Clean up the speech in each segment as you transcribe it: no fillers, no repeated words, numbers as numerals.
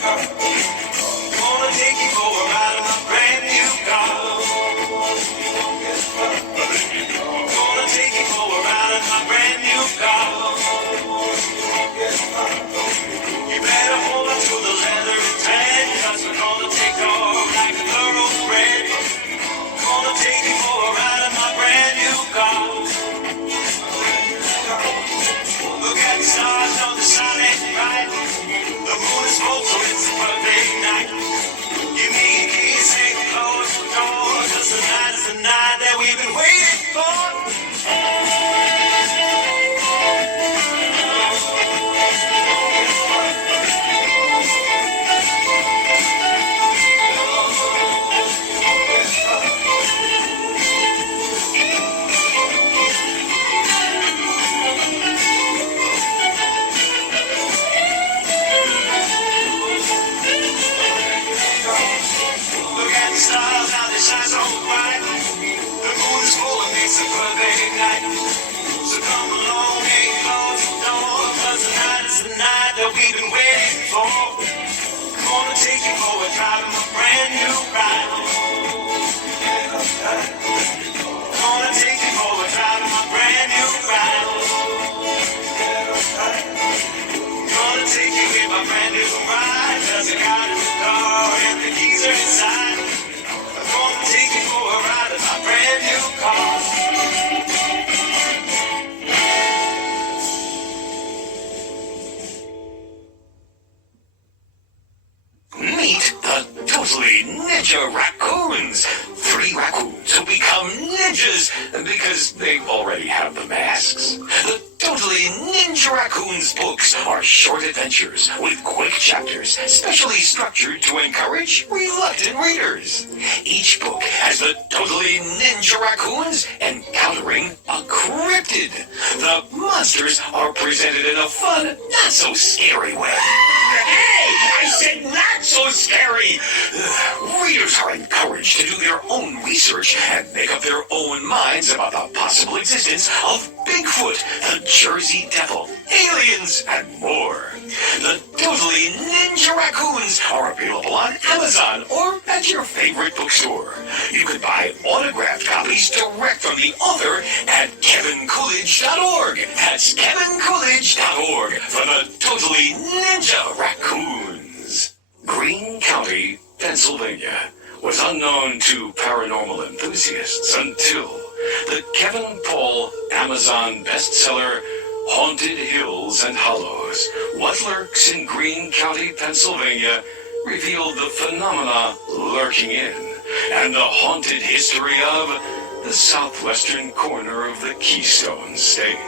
Gonna take you for a ride in my brand new car. Gonna take you for a ride in my brand new car. You better hold on to the leather and tan, 'cause we're gonna take off like a thoroughbred. Gonna take you for a ride in my brand new car. Look at the stars on the silent night. The moon is full, so it's a perfect night. Give me a kiss and close the door, 'cause tonight is the night that we've been waiting for. Look at the stars, how they shine so bright. The moon is full and it's a perfect night. So come along and close the door, 'cause tonight is the night that we've been waiting for. Gonna take you for a drive in my brand new ride. Gonna take you for a drive in my brand new ride. Gonna take you in my brand new ride, 'cause I got a new car and the keys are inside. I'm gonna take you for a ride in my brand new car. Meet the totally ninja raccoons. 3 raccoons who become ninjas because they already have the masks. The Totally Ninja Raccoons books are short adventures with quick chapters, specially structured to encourage reluctant readers. Each book has the Totally Ninja Raccoons encountering a cryptid. The monsters are presented in a fun, not so scary way. Hey, I said not so scary. Readers are encouraged to do their own research and make up their own minds about the possible existence of Bigfoot, the Jersey Devil, aliens, and more. The Totally Ninja Raccoons are available on Amazon or at your favorite bookstore. You can buy autographed copies direct from the author at kevincoolidge.org. That's kevincoolidge.org for the Totally Ninja Raccoons. Greene County, Pennsylvania was unknown to paranormal enthusiasts until the Kevin Paul Amazon bestseller Haunted Hills and Hollows, What Lurks in Greene County, Pennsylvania, revealed the phenomena lurking in and the haunted history of the southwestern corner of the Keystone State.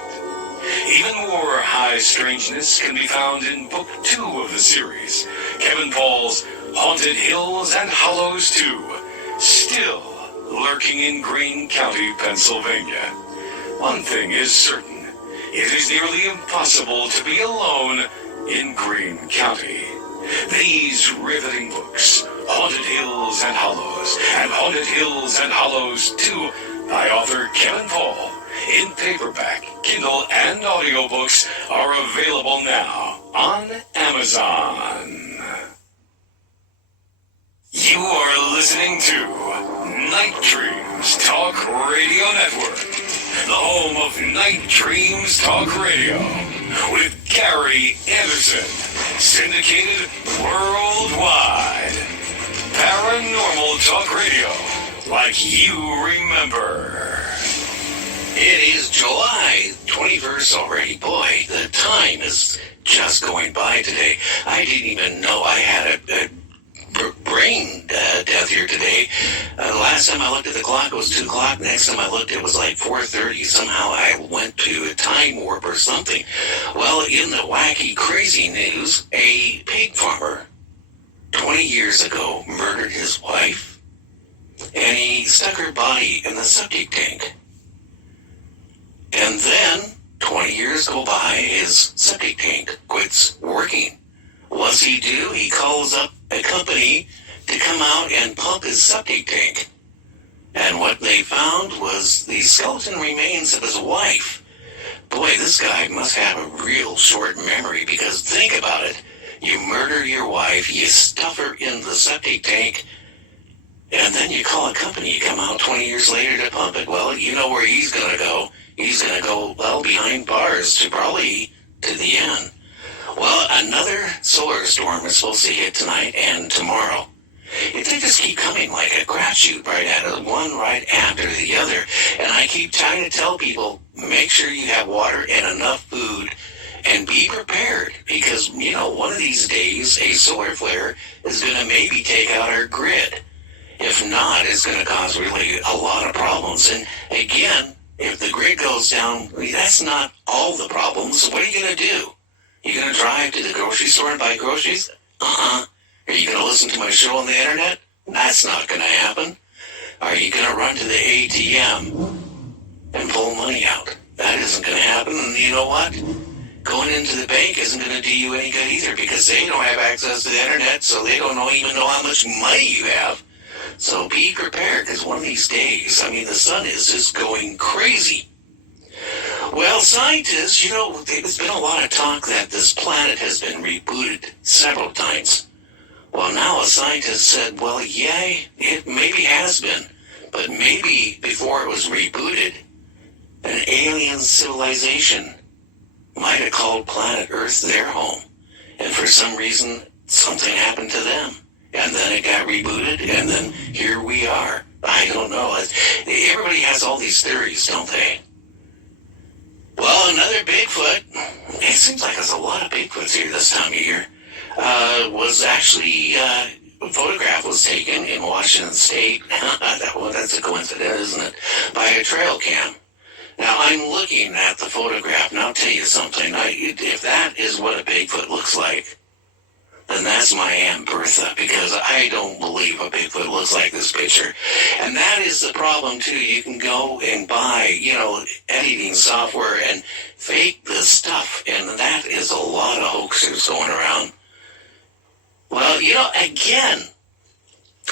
Even more high strangeness can be found in Book 2 of the series, Kevin Paul's Haunted Hills and Hollows 2, still lurking in Greene County, Pennsylvania. One thing is certain. It is nearly impossible to be alone in Greene County. These riveting books, Haunted Hills and Hollows, and Haunted Hills and Hollows 2, by author Kevin Paul, in paperback, Kindle, and audiobooks, are available now on Amazon. You are listening to Night Dreams Talk Radio Network, the home of Night Dreams Talk Radio, with Gary Anderson, syndicated worldwide. Paranormal Talk Radio, like you remember. It is July 21st already. Boy, the time is just going by today. I didn't even know I had a brain death here today. Last time I looked at the clock, it was 2 o'clock. Next time I looked, it was like 4:30. Somehow I went to a time warp or something. Well, in the wacky, crazy news, a pig farmer 20 years ago murdered his wife, and he stuck her body in the septic tank. And then, 20 years go by, his septic tank quits working. What's he do? He calls up a company to come out and pump his septic tank. And what they found was the skeleton remains of his wife. Boy, this guy must have a real short memory, because think about it. You murder your wife, you stuff her in the septic tank, and then you call a company, you come out 20 years later to pump it. Well, you know where he's going to go. He's going to go, well, behind bars to probably to the end. Well, another solar storm is supposed to hit tonight and tomorrow. They just keep coming like a crapshoot right at it, one right after the other. And I keep trying to tell people, make sure you have water and enough food and be prepared. Because, you know, one of these days, a solar flare is going to maybe take out our grid. If not, it's going to cause really a lot of problems. And again, if the grid goes down, that's not all the problems. What are you going to do? You going to drive to the grocery store and buy groceries? Are you going to listen to my show on the internet? That's not going to happen. Are you going to run to the ATM and pull money out? That isn't going to happen. And you know what? Going into the bank isn't going to do you any good either, because they don't have access to the internet, so they don't even know how much money you have. So be prepared, because one of these days, I mean, the sun is just going crazy. Well, scientists, you know, there's been a lot of talk that this planet has been rebooted several times. Well, now a scientist said, well, yeah, it maybe has been, but maybe before it was rebooted, an alien civilization might have called planet Earth their home, and for some reason, something happened to them, and then it got rebooted, and then here we are. I don't know. Everybody has all these theories, don't they? Well, another Bigfoot, it seems like there's a lot of Bigfoots here this time of year, was actually, a photograph was taken in Washington State, that's a coincidence, isn't it, by a trail cam. Now, I'm looking at the photograph, and I'll tell you something, if that is what a Bigfoot looks like, then that's my Aunt Bertha, because I don't believe a Bigfoot looks like this picture. And that is the problem, too. You can go and buy, you know, editing software and fake this stuff, and that is a lot of hoaxers going around. Well, you know, again,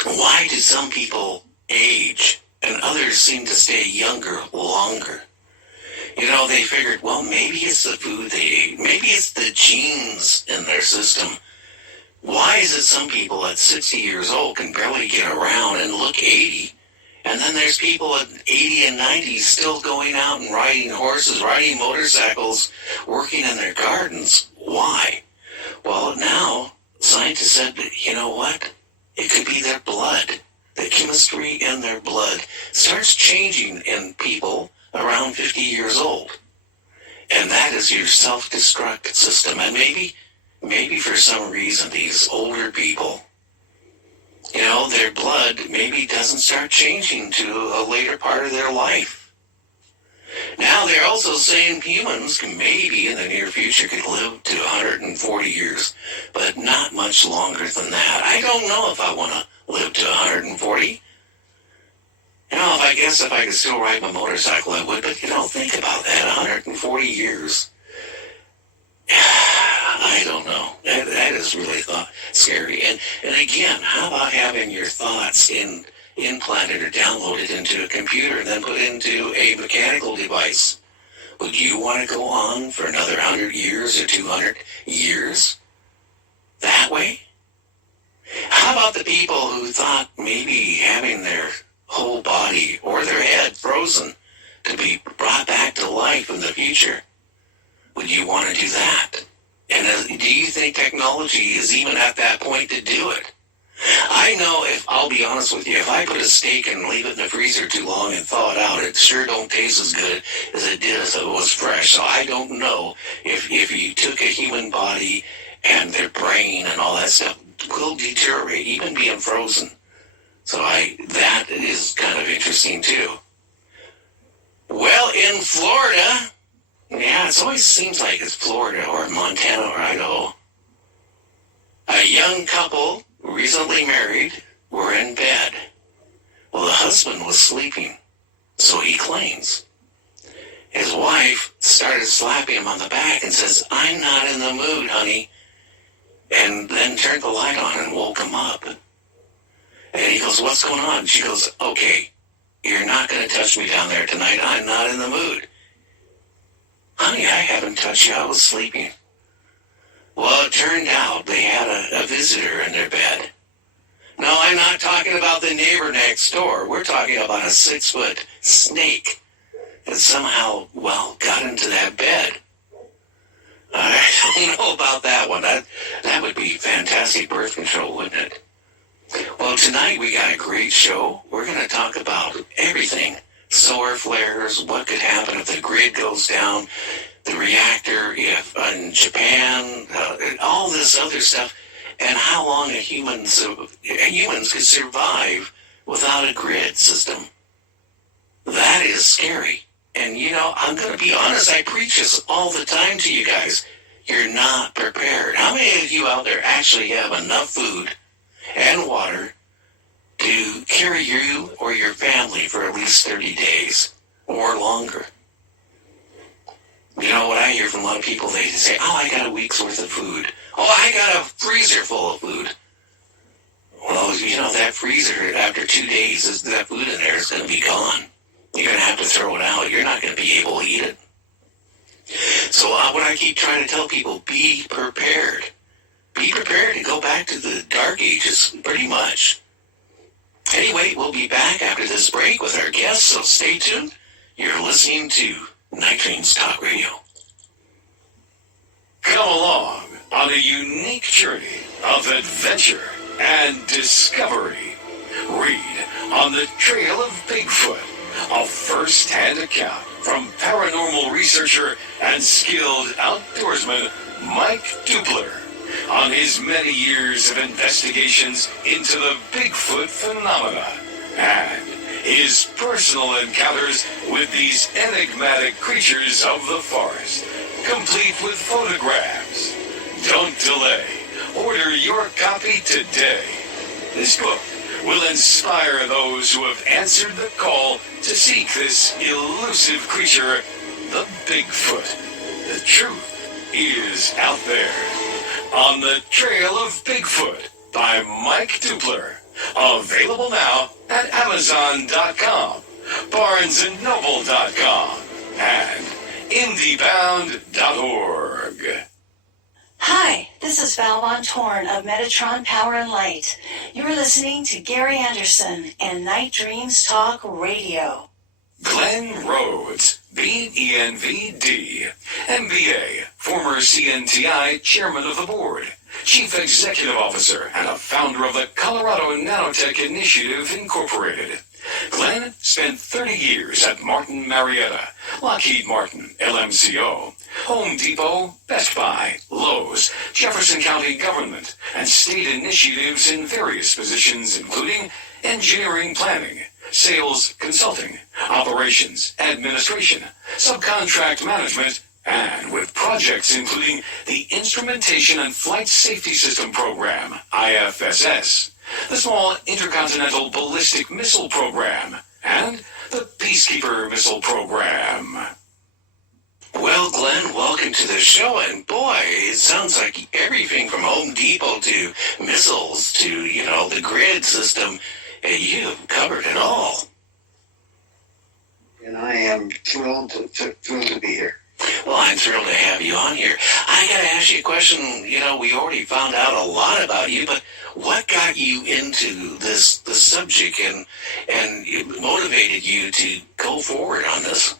why do some people age and others seem to stay younger longer? You know, they figured, well, maybe it's the food they ate. Maybe it's the genes in their system. Why is it some people at 60 years old can barely get around and look 80? And then there's people at 80 and 90 still going out and riding horses, riding motorcycles, working in their gardens. Why? Well, now scientists said, you know what? It could be their blood. The chemistry in their blood starts changing in people around 50 years old. And that is your self-destruct system. And maybe for some reason these older people, you know, their blood maybe doesn't start changing to a later part of their life. Now they're also saying humans can maybe in the near future could live to 140 years, but not much longer than that. I don't know if I want to live to 140. You know, if I could still ride my motorcycle, I would, but you know, think about that, 140 years. I don't know. That is really scary. And again, how about having your thoughts implanted or downloaded into a computer and then put into a mechanical device? Would you want to go on for another 100 years or 200 years that way? How about the people who thought maybe having their whole body or their head frozen to be brought back to life in the future? Would you want to do that? And do you think technology is even at that point to do it? I know, I'll be honest with you, if I put a steak and leave it in the freezer too long and thaw it out, it sure don't taste as good as it did if it was fresh. So I don't know if you took a human body and their brain and all that stuff will deteriorate, even being frozen. So that is kind of interesting too. Well, in Florida, yeah, it always seems like it's Florida or Montana or Idaho. A young couple, recently married, were in bed. Well, the husband was sleeping, so he claims. His wife started slapping him on the back and says, "I'm not in the mood, honey," and then turned the light on and woke him up. And he goes, "What's going on?" She goes, "Okay, you're not going to touch me down there tonight. I'm not in the mood." "Honey, I haven't touched you. I was sleeping." Well, it turned out they had a visitor in their bed. No, I'm not talking about the neighbor next door. We're talking about a 6-foot snake that somehow, got into that bed. I don't know about that one. That would be fantastic birth control, wouldn't it? Well, tonight we got a great show. We're going to talk about everything. Solar flares, what could happen if the grid goes down, the reactor, if in Japan, all this other stuff, and how long humans could survive without a grid system. That is scary. And, I'm going to be honest, I preach this all the time to you guys. You're not prepared. How many of you out there actually have enough food and water to carry you or your family for at least 30 days or longer? You know what I hear from a lot of people, they say, I got a week's worth of food. I got a freezer full of food. Well, that freezer, after 2 days, that food in there is going to be gone. You're going to have to throw it out. You're not going to be able to eat it. So what I keep trying to tell people, be prepared. Be prepared to go back to the dark ages, pretty much. Anyway, we'll be back after this break with our guests, so stay tuned. You're listening to Night Dreams Talk Radio. Come along on a unique journey of adventure and discovery. Read On the Trail of Bigfoot, a first-hand account from paranormal researcher and skilled outdoorsman Mike Dupler on his many years of investigations into the Bigfoot phenomena and his personal encounters with these enigmatic creatures of the forest, complete with photographs. Don't delay. Order your copy today. This book will inspire those who have answered the call to seek this elusive creature, the Bigfoot. The truth is out there. On the Trail of Bigfoot by Mike Dupler. Available now at Amazon.com, BarnesandNoble.com, and IndieBound.org. Hi, this is Val Von Torn of Metatron Power and Light. You're listening to Gary Anderson and Night Dreams Talk Radio. Glenn Rhodes, B-E-N-V-D, MBA, former CNTI Chairman of the Board, Chief Executive Officer, and a founder of the Colorado Nanotech Initiative, Incorporated. Glenn spent 30 years at Martin Marietta, Lockheed Martin, LMCO, Home Depot, Best Buy, Lowe's, Jefferson County Government, and state initiatives in various positions, including engineering planning, sales consulting, operations, administration, subcontract management, and with projects including the Instrumentation and Flight Safety System Program, IFSS, the Small Intercontinental Ballistic Missile Program, and the Peacekeeper Missile Program. Well, Glenn, welcome to the show, and boy, it sounds like everything from Home Depot to missiles to, the grid system, you've covered it all. And I am thrilled to be here. Well, I'm thrilled to have you on here. I got to ask you a question. We already found out a lot about you, but what got you into the subject and motivated you to go forward on this?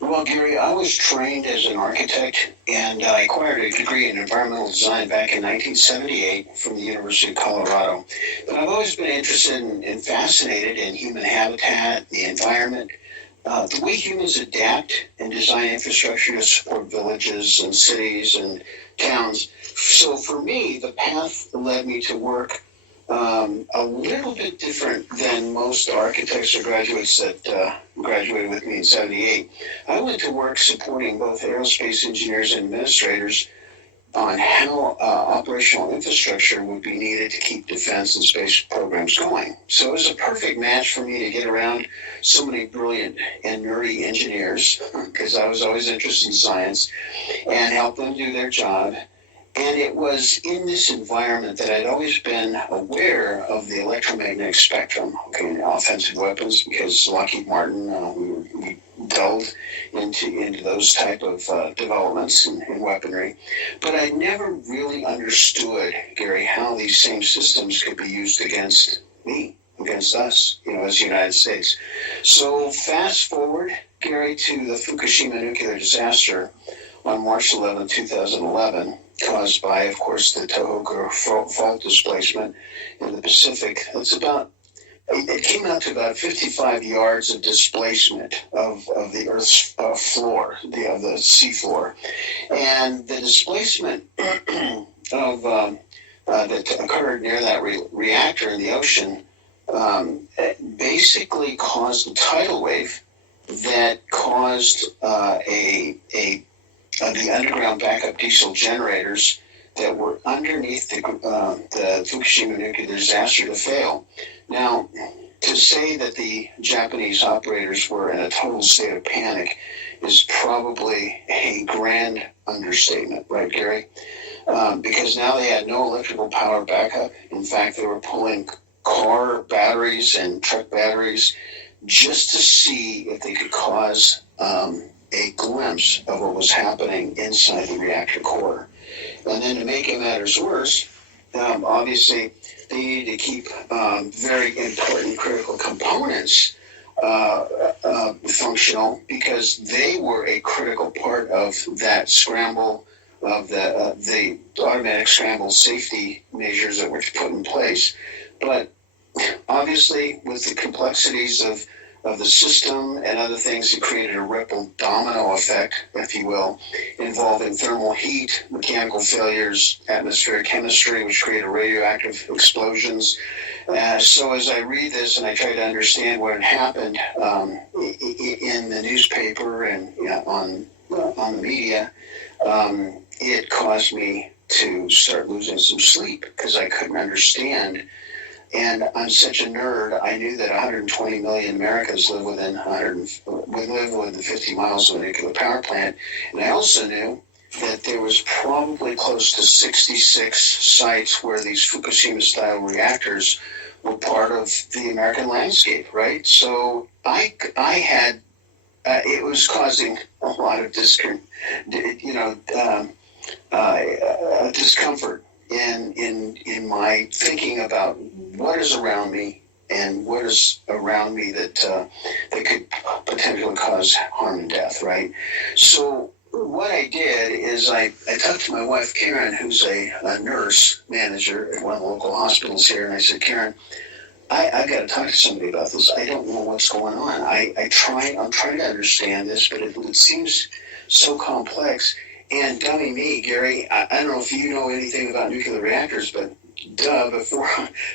Well, Gary, I was trained as an architect, and I acquired a degree in environmental design back in 1978 from the University of Colorado. But I've always been interested and fascinated in human habitat, the environment, the way humans adapt and design infrastructure to support villages and cities and towns. So for me, the path led me to work a little bit different than most architects or graduates that graduated with me in 78. I went to work supporting both aerospace engineers and administrators on how operational infrastructure would be needed to keep defense and space programs going. So it was a perfect match for me to get around so many brilliant and nerdy engineers, because I was always interested in science, and help them do their job. And it was in this environment that I'd always been aware of the electromagnetic spectrum, offensive weapons, because Lockheed Martin, we delved into those type of developments and weaponry. But I never really understood, Gary, how these same systems could be used against me, against us, as the United States. So fast forward, Gary, to the Fukushima nuclear disaster on March 11, 2011, caused by, of course, the Tohoku fault displacement in the Pacific. It came out to about 55 yards of displacement of the Earth's floor, of the sea floor. And the displacement that occurred near that reactor in the ocean basically caused a tidal wave that caused the underground backup diesel generators that were underneath the Fukushima nuclear disaster to fail. Now, to say that the Japanese operators were in a total state of panic is probably a grand understatement, right, Gary? Because now they had no electrical power backup. In fact, they were pulling car batteries and truck batteries just to see if they could cause a glimpse of what was happening inside the reactor core. And then to make matters worse, obviously they needed to keep very important critical components functional because they were a critical part of that scramble of the automatic scramble safety measures that were put in place. But obviously with the complexities of the system and other things, it created a ripple domino effect, if you will, involving thermal heat, mechanical failures, atmospheric chemistry, which created radioactive explosions. So as I read this and I try to understand what had happened in the newspaper and on the media, it caused me to start losing some sleep because I couldn't understand. And I'm such a nerd, I knew that 120 million Americans live within 50 miles of a nuclear power plant. And I also knew that there was probably close to 66 sites where these Fukushima-style reactors were part of the American landscape, right? So I had, it was causing a lot of discomfort in my thinking about what is around me and what is around me that could potentially cause harm and death, right? So what I did is I talked to my wife, Karen, who's a nurse manager at one of the local hospitals here, and I said, Karen, I've got to talk to somebody about this. I don't know what's going on. I'm trying to understand this, but it seems so complex. And dummy me, Gary, I don't know if you know anything about nuclear reactors, but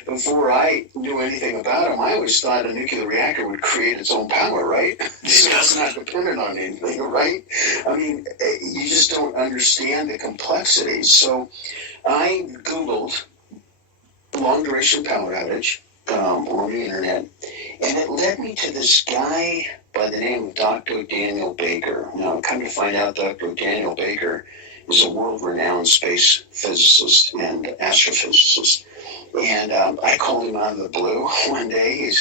before I knew anything about them, I always thought a nuclear reactor would create its own power, right? So it's not dependent on anything, right? I mean, you just don't understand the complexities. So I Googled long duration power outage on the internet, and it led me to this guy by the name of Dr. Daniel Baker. Now, come to find out, Dr. Daniel Baker is a world-renowned space physicist and astrophysicist. And I called him out of the blue one day.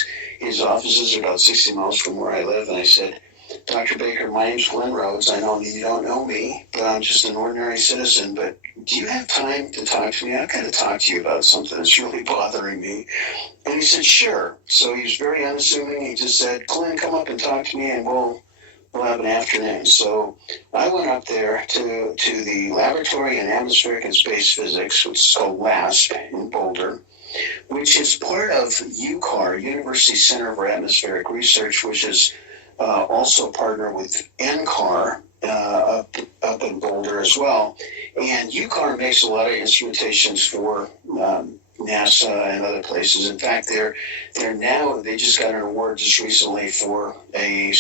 His offices are about 60 miles from where I live, and I said, Dr. Baker, my name's Glenn Rhodes. I know you don't know me, but I'm just an ordinary citizen, but do you have time to talk to me? I've got to talk to you about something that's really bothering me. And he said, sure. So he was very unassuming. He just said, Glenn, come up and talk to me, and we'll have an afternoon. So I went up there to the Laboratory in Atmospheric and Space Physics, which is called LASP in Boulder, which is part of UCAR, University Center for Atmospheric Research, which is also partner with NCAR up in Boulder as well. And UCAR makes a lot of instrumentations for NASA and other places. In fact, they just got an award just recently for a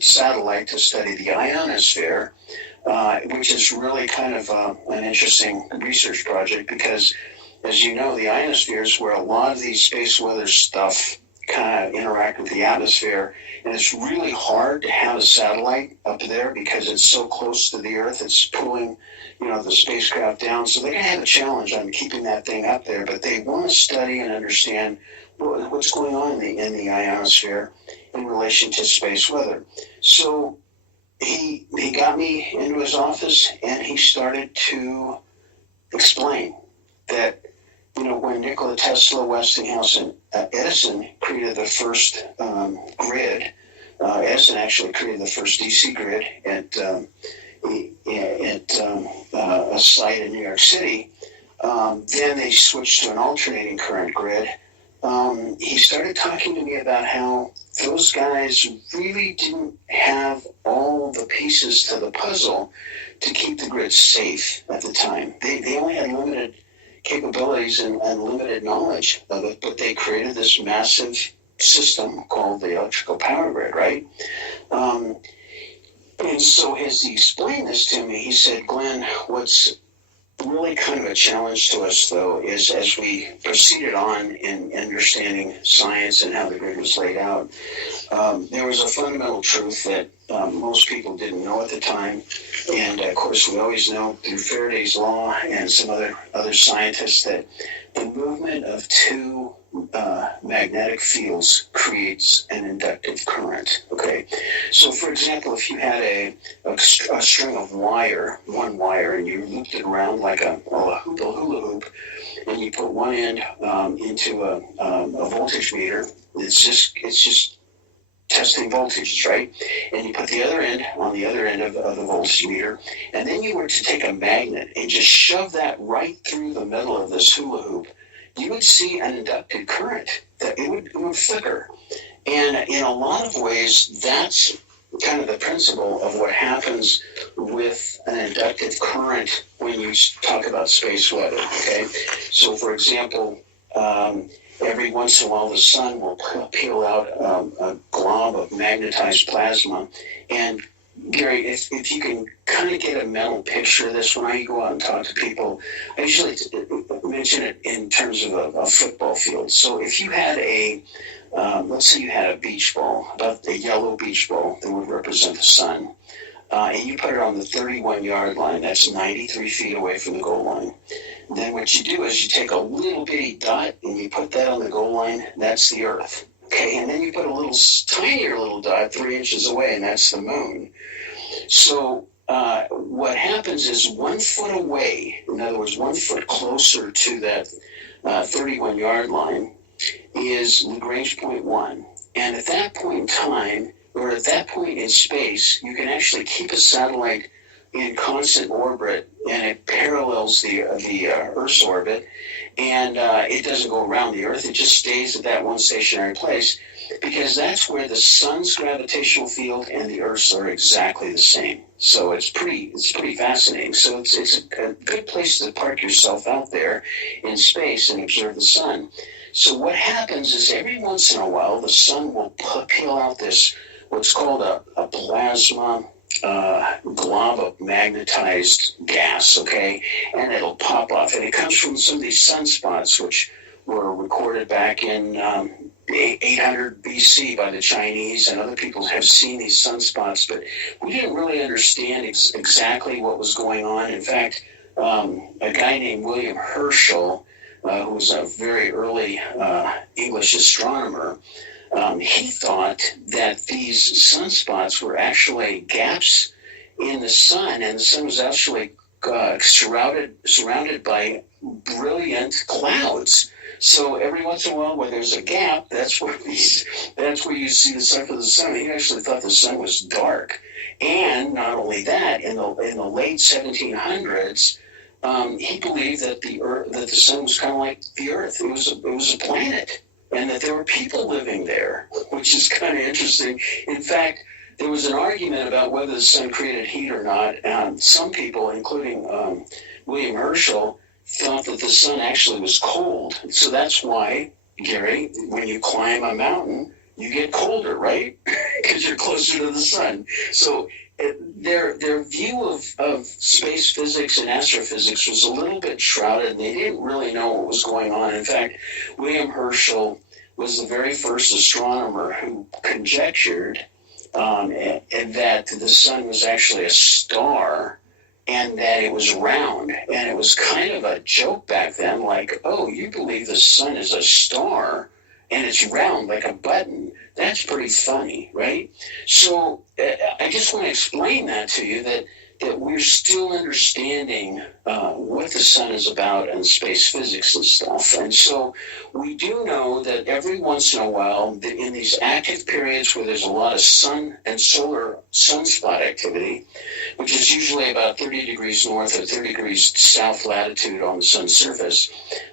satellite to study the ionosphere, which is really kind of an interesting research project because, as you know, the ionosphere is where a lot of these space weather stuff kind of interact with the atmosphere. And it's really hard to have a satellite up there because it's so close to the Earth. It's pulling, the spacecraft down. So they're going to have a challenge on keeping that thing up there. But they want to study and understand what's going on in the ionosphere in relation to space weather. So he got me into his office and he started to explain that, when Nikola Tesla, Westinghouse, and Edison created the first grid, Edison actually created the first DC grid at a site in New York City. Then they switched to an alternating current grid. He started talking to me about how those guys really didn't have all the pieces to the puzzle to keep the grid safe at the time. They only had limited capabilities and limited knowledge of it, but they created this massive system called the electrical power grid, right? And so as he explained this to me, he said, Glenn, what's really kind of a challenge to us, though, is as we proceeded on in understanding science and how the grid was laid out, there was a fundamental truth that most people didn't know at the time. And, of course, we always know through Faraday's law and some other scientists that the movement of two magnetic fields creates an inductive current, okay? So, for example, if you had a string of one wire, and you looped it around like a hula hoop, and you put one end into a voltage meter, it's just testing voltages, right? And you put the other end on the other end of the voltage meter, and then you were to take a magnet and just shove that right through the middle of this hula hoop, you would see an inductive current that it would flicker. And in a lot of ways, that's kind of the principle of what happens with an inductive current when you talk about space weather, okay? So, for example, every once in a while, the sun will peel out a glob of magnetized plasma. And Gary, if you can kind of get a mental picture of this, when I go out and talk to people, I usually mention it in terms of a football field. So if you had let's say you had a beach ball, about a yellow beach ball that would represent the sun, and you put it on the 31-yard line, that's 93 feet away from the goal line. Then what you do is you take a little bitty dot and you put that on the goal line, that's the Earth. Okay, and then you put a little tinier little dot 3 inches away, and that's the moon. So what happens is 1 foot away, in other words, 1 foot closer to that 31-yard line, is Lagrange point 1. And at that point in time, or at that point in space, you can actually keep a satellite in constant orbit, and it parallels the Earth's orbit, and it doesn't go around the Earth. It just stays at that one stationary place, because that's where the sun's gravitational field and the Earth's are exactly the same. So it's pretty fascinating. So it's a good place to park yourself out there in space and observe the sun. So what happens is every once in a while, the sun will peel out this, what's called a plasma glob of magnetized gas, okay? And it'll pop off. And it comes from some of these sunspots, which were recorded back in 800 BC by the Chinese, and other people have seen these sunspots, but we didn't really understand exactly what was going on. In fact, a guy named William Herschel, who was a very early English astronomer, he thought that these sunspots were actually gaps in the sun, and the sun was actually surrounded by brilliant clouds. So every once in a while, where there's a gap, that's where you see the sun for the sun. He actually thought the sun was dark, and not only that, in the late 1700s, he believed that the sun was kind of like the Earth. It was a planet, and that there were people living there, which is kind of interesting. In fact, there was an argument about whether the sun created heat or not. Some people, including William Herschel, thought that the sun actually was cold. So that's why, Gary, when you climb a mountain, you get colder, right? Because you're closer to the sun. So their view of space physics and astrophysics was a little bit shrouded, and they didn't really know what was going on. In fact, William Herschel was the very first astronomer who conjectured that the sun was actually a star and that it was round. And it was kind of a joke back then, like, oh, you believe the sun is a star and it's round like a button. That's pretty funny, right? So I just want to explain that to you, that we're still understanding what the sun is about and space physics and stuff. And so we do know that every once in a while, in these active periods where there's a lot of sun and solar sunspot activity, which is usually about 30 degrees north or 30 degrees south latitude on the sun's surface,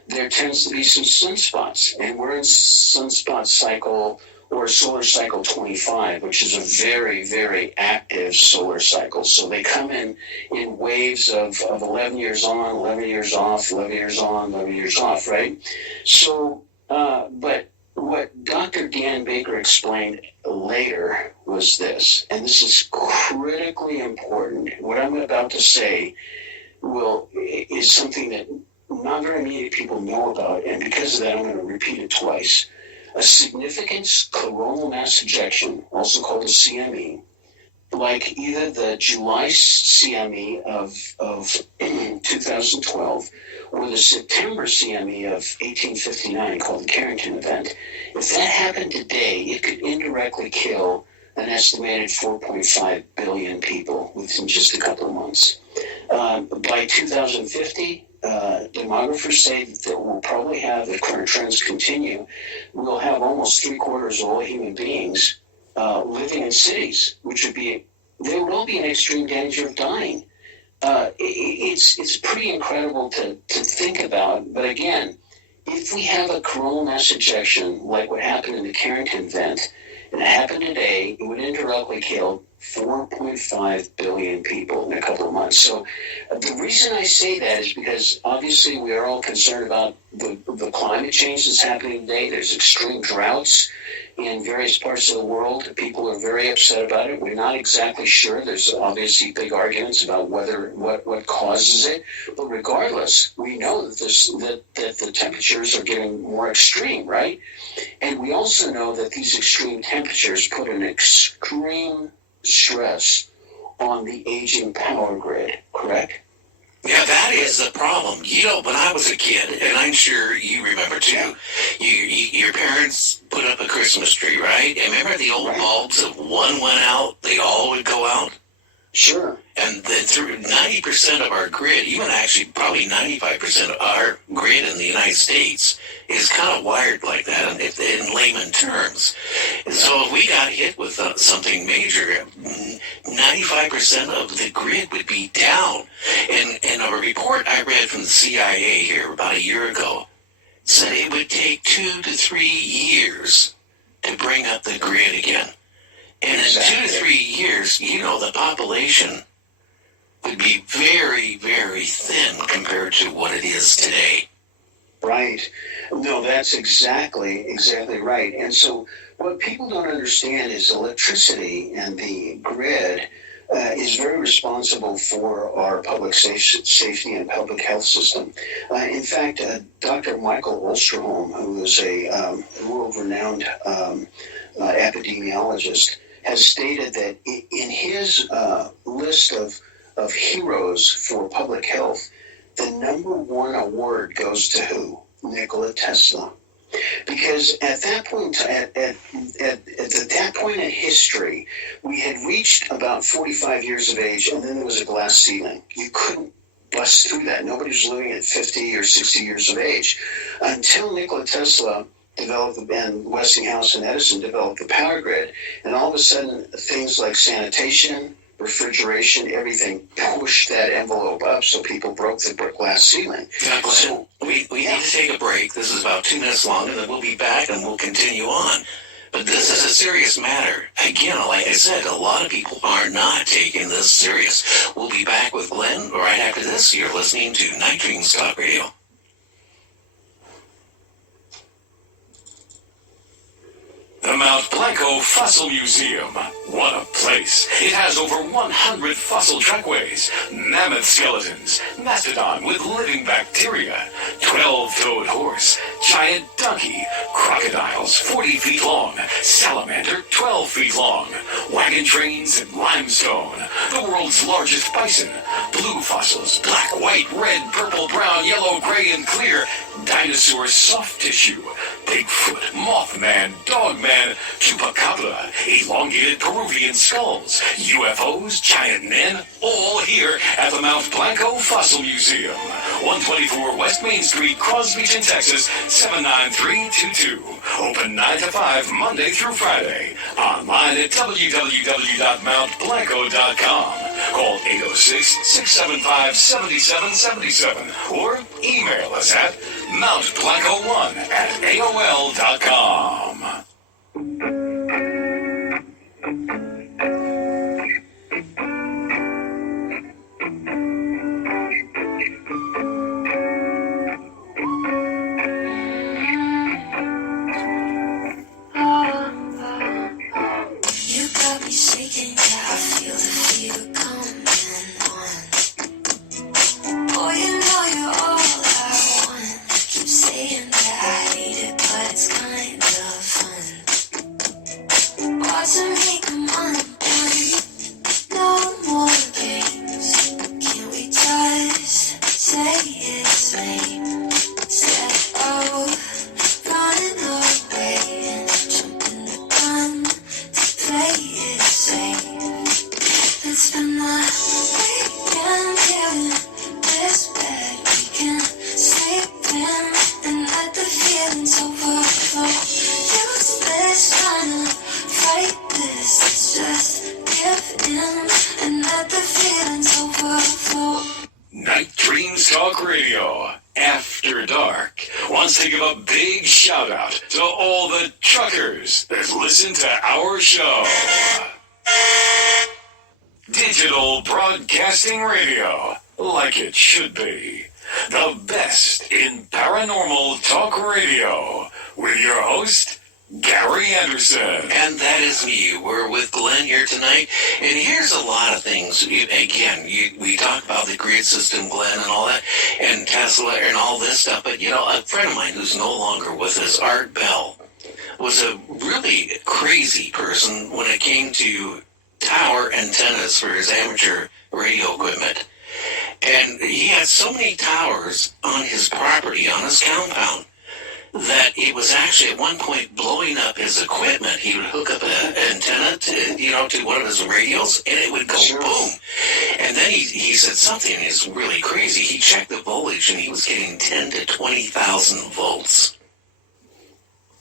there tends to be some sunspots. And we're in sunspot cycle, or solar cycle 25, which is a very, very active solar cycle. So they come in waves of 11 years on, 11 years off, 11 years on, 11 years off, right? So, but what Dr. Dan Baker explained later was this, and this is critically important. What I'm about to say is something that not very many people know about, and because of that, I'm going to repeat it twice. A significant coronal mass ejection, also called a CME, like either the July CME of 2012 or the September CME of 1859, called the Carrington event, if that happened today, it could indirectly kill an estimated 4.5 billion people within just a couple of months. By 2050, demographers say that we'll probably have, if current trends continue, we'll have almost 3/4 of all human beings living in cities, which would be, they will be in extreme danger of dying. It's pretty incredible to think about. But again, if we have a coronal mass ejection like what happened in the Carrington event, and it happened today, it would indirectly kill 4.5 billion people in a couple of months. So the reason I say that is because obviously we are all concerned about the climate change that's happening today. There's extreme droughts in various parts of the world. People are very upset about it. We're not exactly sure. There's obviously big arguments about what causes it. But regardless, we know that the temperatures are getting more extreme, right? And we also know that these extreme temperatures put an extreme stress on the aging power grid, correct? Yeah, that is the problem. You know, when I was a kid, and I'm sure you remember too, your parents put up a Christmas tree, right? And remember the old bulbs, if one went out, they all would go out? Sure. And then through 90% of our grid, even actually probably 95% of our grid in the United States is kind of wired like that in layman terms. And so if we got hit with something major, 95% of the grid would be down. And a report I read from the CIA here about a year ago said it would take 2 to 3 years to bring up the grid again. And in 2 to 3 years, you know, the population would be very, very thin compared to what it is today. Right. No, that's exactly right. And so what people don't understand is electricity and the grid is very responsible for our public safety and public health system. In fact, Dr. Michael Osterholm, who is a world-renowned epidemiologist, has stated that in his list of heroes for public health, the number one award goes to who? Nikola Tesla. Because at that point, at that point in history, we had reached about 45 years of age, and then there was a glass ceiling. You couldn't bust through that. Nobody was living at 50 or 60 years of age until Nikola Tesla developed, and Westinghouse and Edison developed the power grid, and all of a sudden things like sanitation, refrigeration, everything pushed that envelope up, so people broke the glass ceiling. Yeah, Glenn, so, we need to take a break. This is about 2 minutes long, and then we'll be back and we'll continue on. But this is a serious matter. Again, like I said, a lot of people are not taking this serious. We'll be back with Glenn right after this. You're listening to Night Dreams Talk Radio. The Mount Blanco Fossil Museum. What a place. It has over 100 fossil trackways, mammoth skeletons, mastodon with living bacteria, 12-toed horse, giant giant donkey, crocodiles 40 feet long, salamander 12 feet long, wagon trains and limestone, the world's largest bison, blue fossils, black, white, red, purple, brown, yellow, gray, and clear, dinosaur soft tissue, Bigfoot, Mothman, Dogman, Chupacabra, elongated Peruvian skulls, UFOs, giant men, all here at the Mount Blanco Fossil Museum, 124 West Main Street, Crosbyton, Texas, 79322. Open 9 to 5, Monday through Friday. Online at www.mountblanco.com. Call 806-675-7777 or email us at mountblanco1@aol.com. You got me shaking, yeah, I feel the fever coming on. Boy, you know you're all I want. Keep saying that I hate it, but it's kind of fun. Watching me come undone. No more games. Can we just say its name? Instead of running away and jumping the gun to play it safe. Let's spend the weekend getting this bad. We can sleep in and let the feelings overflow. Useless trying to fight this. Let's just give in and let the feelings overflow. Night Dreams Talk Radio, After Dark, wants to give a big shout out to all the truckers that listen to our show. Digital broadcasting radio, like it should be. The best in paranormal talk radio, with your host, Gary Anderson. And that is me. We're with Glenn here tonight. And here's a lot of things. We talk about the grid system, Glenn, and all that, and Tesla and all this stuff. But, you know, a friend of mine who's no longer with us, Art Bell, was a really crazy person when it came to tower antennas for his amateur radio equipment. And he had so many towers on his property, on his compound, that it was actually at one point blowing up his equipment. He would hook up an antenna to one of his radios, and it would go boom. And then he said something is really crazy. He checked the voltage, and he was getting 10 to 20,000 volts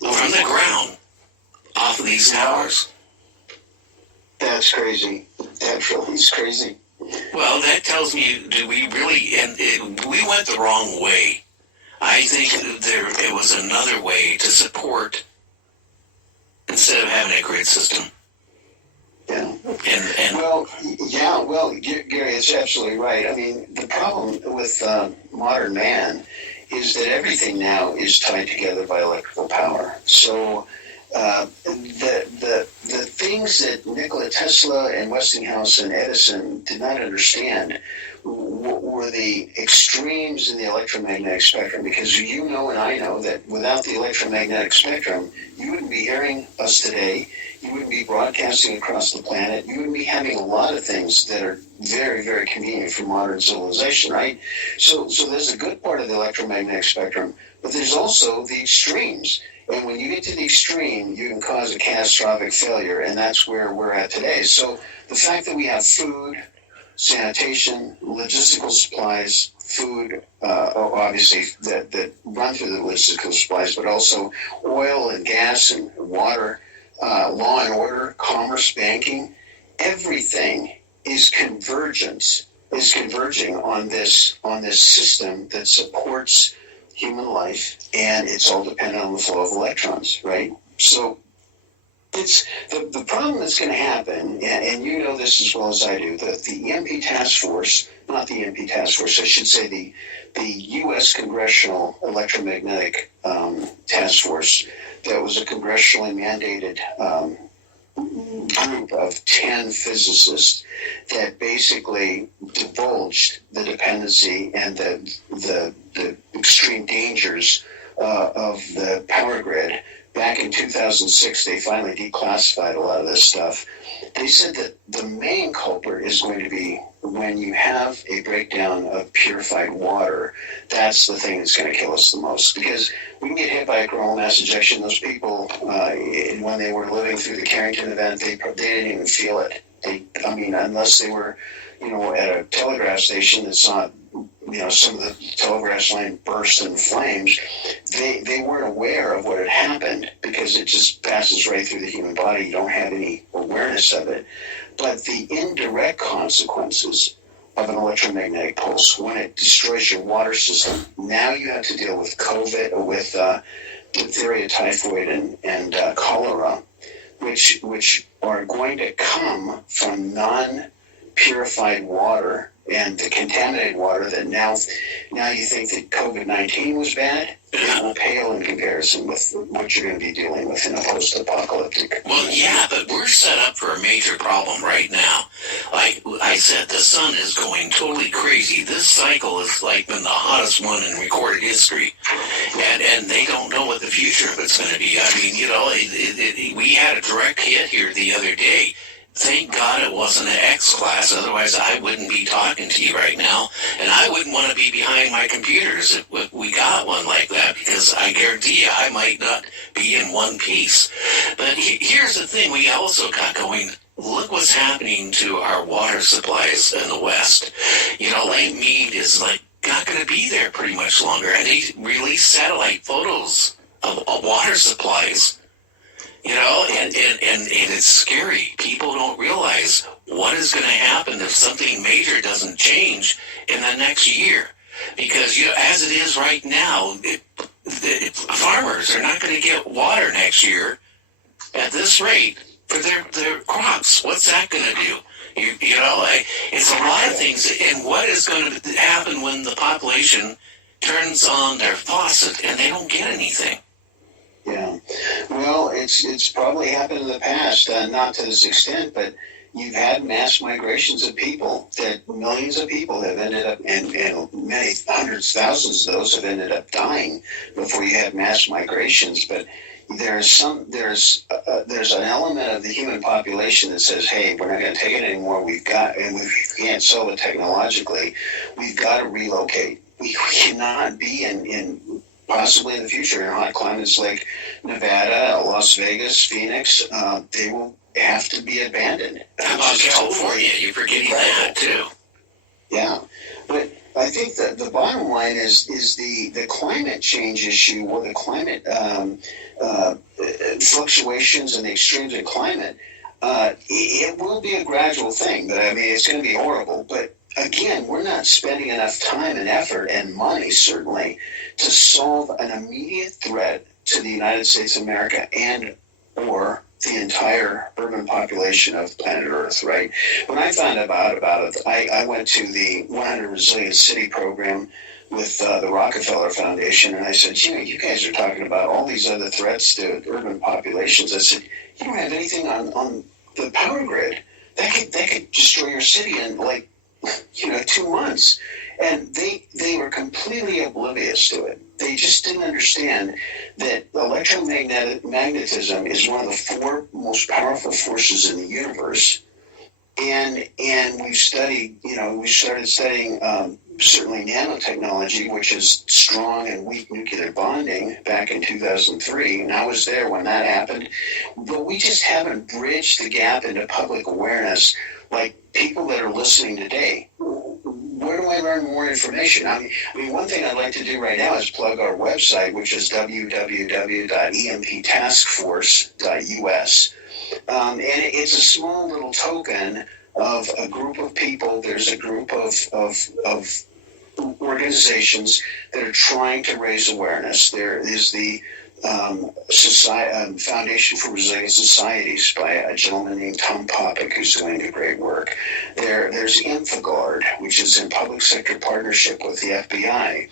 from the ground off of these towers. That's crazy. That really is crazy. Well, that tells me, we went the wrong way. I think it was another way to support instead of having a grid system. Yeah. And Gary, it's absolutely right. I mean, the problem with modern man is that everything now is tied together by electrical power. So the things that Nikola Tesla and Westinghouse and Edison did not understand were the extremes in the electromagnetic spectrum, because you know and I know that without the electromagnetic spectrum, you wouldn't be hearing us today, you wouldn't be broadcasting across the planet, you wouldn't be having a lot of things that are very, very convenient for modern civilization, right? So there's a good part of the electromagnetic spectrum, but there's also the extremes. And when you get to the extreme, you can cause a catastrophic failure, and that's where we're at today. So the fact that we have food, sanitation, logistical supplies, food, obviously that run through the logistical supplies, but also oil and gas and water, law and order, commerce, banking, everything is converging on this system that supports human life, and it's all dependent on the flow of electrons, right? So it's the problem that's going to happen, and you know this as well as I do, that the EMP task force, not the EMP task force, I should say the U.S. Congressional Electromagnetic Task Force, that was a congressionally mandated group of 10 physicists that basically divulged the dependency and the extreme dangers of the power grid. Back in 2006, they finally declassified a lot of this stuff. They said that the main culprit is going to be when you have a breakdown of purified water. That's the thing that's going to kill us the most, because we can get hit by a coronal mass ejection. Those people, when they were living through the Carrington event, they didn't even feel it. Unless they were, at a telegraph station that saw, some of the telegraph line burst in flames, they weren't aware of what had happened, because it just passes right through the human body. You don't have any awareness of it. But the indirect consequences of an electromagnetic pulse, when it destroys your water system, now you have to deal with COVID, or with diphtheria, typhoid, and cholera, which are going to come from non-purified water and the contaminated water that now you think that COVID-19 was bad. It will pale in comparison with what you're going to be dealing with in a post-apocalyptic. Well, yeah, but we're set up for a major problem right now. Like I said, the sun is going totally crazy. This cycle has been the hottest one in recorded history, and they don't know what the future of it's going to be. We had a direct hit here the other day. Thank God it wasn't an X-class, otherwise I wouldn't be talking to you right now, and I wouldn't want to be behind my computers if we got one like that, because I guarantee you I might not be in one piece. But here's the thing we also got going. Look what's happening to our water supplies in the West. Lake Mead is not going to be there pretty much longer, and they released satellite photos of water supplies. And it's scary. People don't realize what is going to happen if something major doesn't change in the next year. Because, as it is right now, farmers are not going to get water next year at this rate for their crops. What's that going to do? It's a lot of things. And what is going to happen when the population turns on their faucet and they don't get anything? Yeah, well, it's probably happened in the past, not to this extent, but you've had mass migrations of people, that millions of people have ended up, and many hundreds, thousands of those have ended up dying before you have mass migrations. But there's an element of the human population that says, hey, we're not going to take it anymore. We can't solve it technologically. We've got to relocate. We cannot be in possibly in the future in hot climates like Nevada, Las Vegas, Phoenix. They will have to be abandoned. How about California? You're forgetting that too. Yeah, but I think that the bottom line is the climate change issue, or the climate fluctuations and the extremes in climate. It will be a gradual thing, but it's going to be horrible. But again, we're not spending enough time and effort and money, certainly, to solve an immediate threat to the United States of America and or the entire urban population of planet Earth, right? When I found out about it, I went to the 100 Resilient City program with the Rockefeller Foundation, and I said, you guys are talking about all these other threats to urban populations. I said, you don't have anything on the power grid. That could destroy your city in 2 months. And they were completely oblivious to it. They just didn't understand that electromagnetism is one of the 4 most powerful forces in the universe. And we started studying certainly nanotechnology, which is strong and weak nuclear bonding, back in 2003. And I was there when that happened. But we just haven't bridged the gap into public awareness like people that are listening today. Where do I learn more information? One thing I'd like to do right now is plug our website, which is www.emptaskforce.us. And it's a small little token of a group of people. There's a group of organizations that are trying to raise awareness. There is the Foundation for Resilient Societies by a gentleman named Tom Popick, who's doing a great work. There's InfoGuard, which is in public sector partnership with the FBI.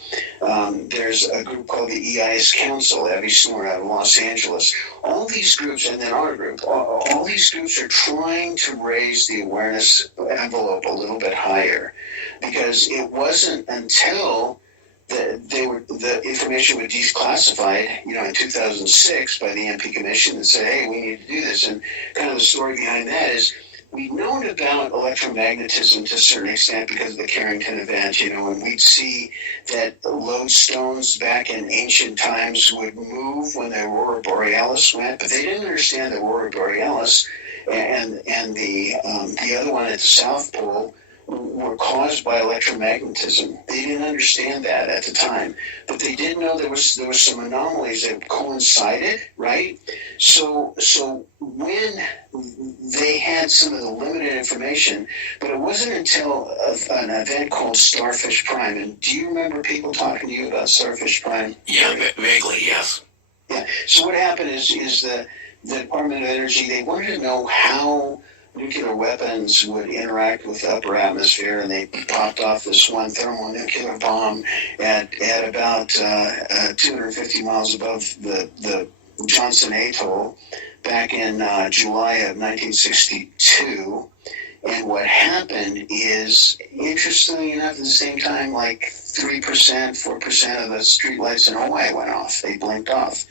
There's a group called the EIS Council, Abby Snore out of Los Angeles. All these groups, and then our group, all these groups are trying to raise the awareness envelope a little bit higher, because it wasn't until the information was declassified, in 2006 by the MP Commission and said, hey, we need to do this. And kind of the story behind that is we've known about electromagnetism to a certain extent because of the Carrington event, and we'd see that lodestones back in ancient times would move when the aurora borealis went, but they didn't understand the aurora borealis and the other one at the South Pole were caused by electromagnetism. They didn't understand that at the time, but they did know there was some anomalies that coincided, right? So when they had some of the limited information, but it wasn't until an event called Starfish Prime. And do you remember people talking to you about Starfish Prime? Yeah, vaguely, yes. Yeah. So what happened is the Department of Energy, they wanted to know how nuclear weapons would interact with the upper atmosphere, and they popped off this one thermonuclear bomb at about 250 miles above the Johnson Atoll back in July of 1962. And what happened is, interestingly enough, at the same time, like 3%, 4% of the streetlights in Hawaii went off. They blinked off.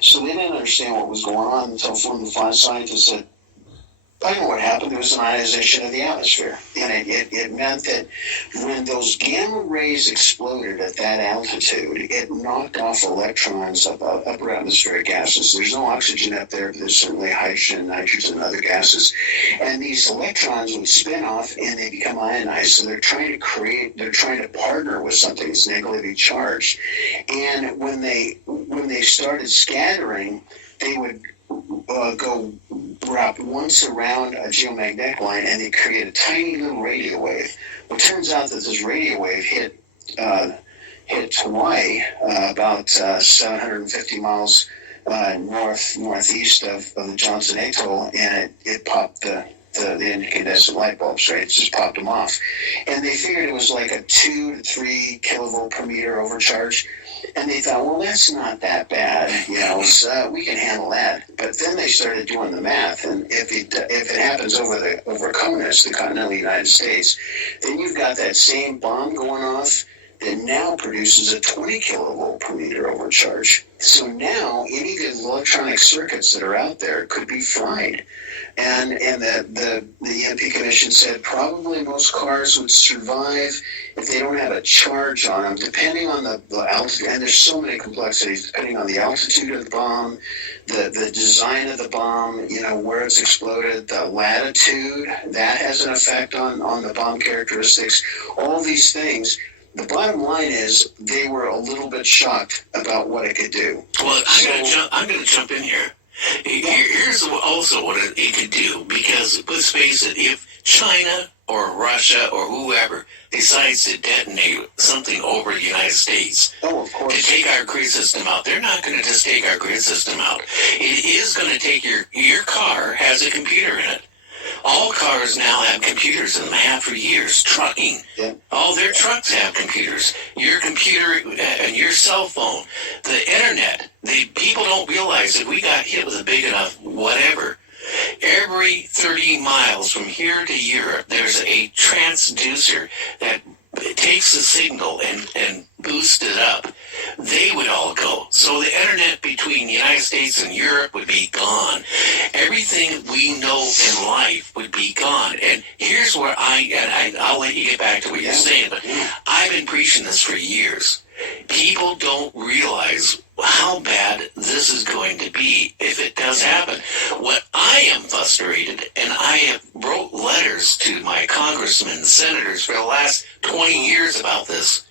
So they didn't understand what was going on until one of the scientists said, I know what happened. There was an ionization of the atmosphere. And it meant that when those gamma rays exploded at that altitude, it knocked off electrons of upper atmospheric gases. There's no oxygen up there, but there's certainly hydrogen, nitrogen, and other gases. And these electrons would spin off and they become ionized. So they're trying to partner with something that's negatively charged. And when they started scattering, they would go wrap once around a geomagnetic line, and they create a tiny little radio wave. Well, it turns out that this radio wave hit Hawaii about 750 miles northeast of the Johnson Atoll, and it popped the incandescent light bulbs, right? It just popped them off. And they figured it was like a 2 to 3 kilovolt per meter overcharge. And they thought, well, that's not that bad, so we can handle that. But then they started doing the math, and if it happens over CONUS, the continental United States, then you've got that same bomb going off that now produces a 20 kilovolt per meter overcharge. So now any of the electronic circuits that are out there could be fried. And the EMP Commission said probably most cars would survive if they don't have a charge on them, depending on the altitude. And there's so many complexities, depending on the altitude of the bomb, the design of the bomb, where it's exploded, the latitude, that has an effect on the bomb characteristics, all these things. The bottom line is they were a little bit shocked about what it could do. Well, I'm going to jump in here. Here's also what it could do, because let's face it, if China or Russia or whoever decides to detonate something over the United States of course, to take our grid system out, they're not going to just take our grid system out. It is going to take your car has a computer in it. All cars now have computers in them, have for years. Trucking, all their trucks have computers. Your computer and your cell phone, the internet. People don't realize that we got hit with a big enough whatever. Every 30 miles from here to Europe, there's a transducer that takes the signal and boosts it up. They would all go. So the internet between the United States and Europe would be gone. Everything we know in life would be gone. And here's where I'll let you get back to what you're saying, but I've been preaching this for years. People don't realize how bad this is going to be if it does happen. What I am frustrated, and I have wrote letters to my congressmen and senators for the last 20 years about this,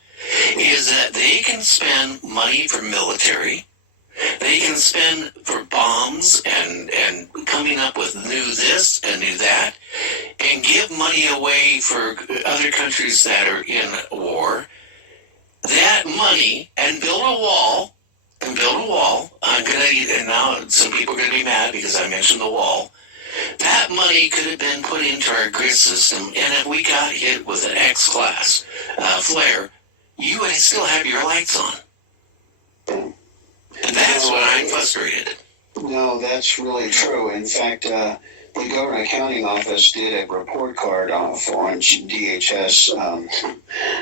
is that they can spend money for military, they can spend for bombs and coming up with new this and new that, and give money away for other countries that are in war. That money, and build a wall. And now some people are going to be mad because I mentioned the wall. That money could have been put into our grid system, and if we got hit with an X-class flare, you would still have your lights on. And that's what I'm frustrated. No, that's really true. In fact, the Government Accounting Office did a report card on DHS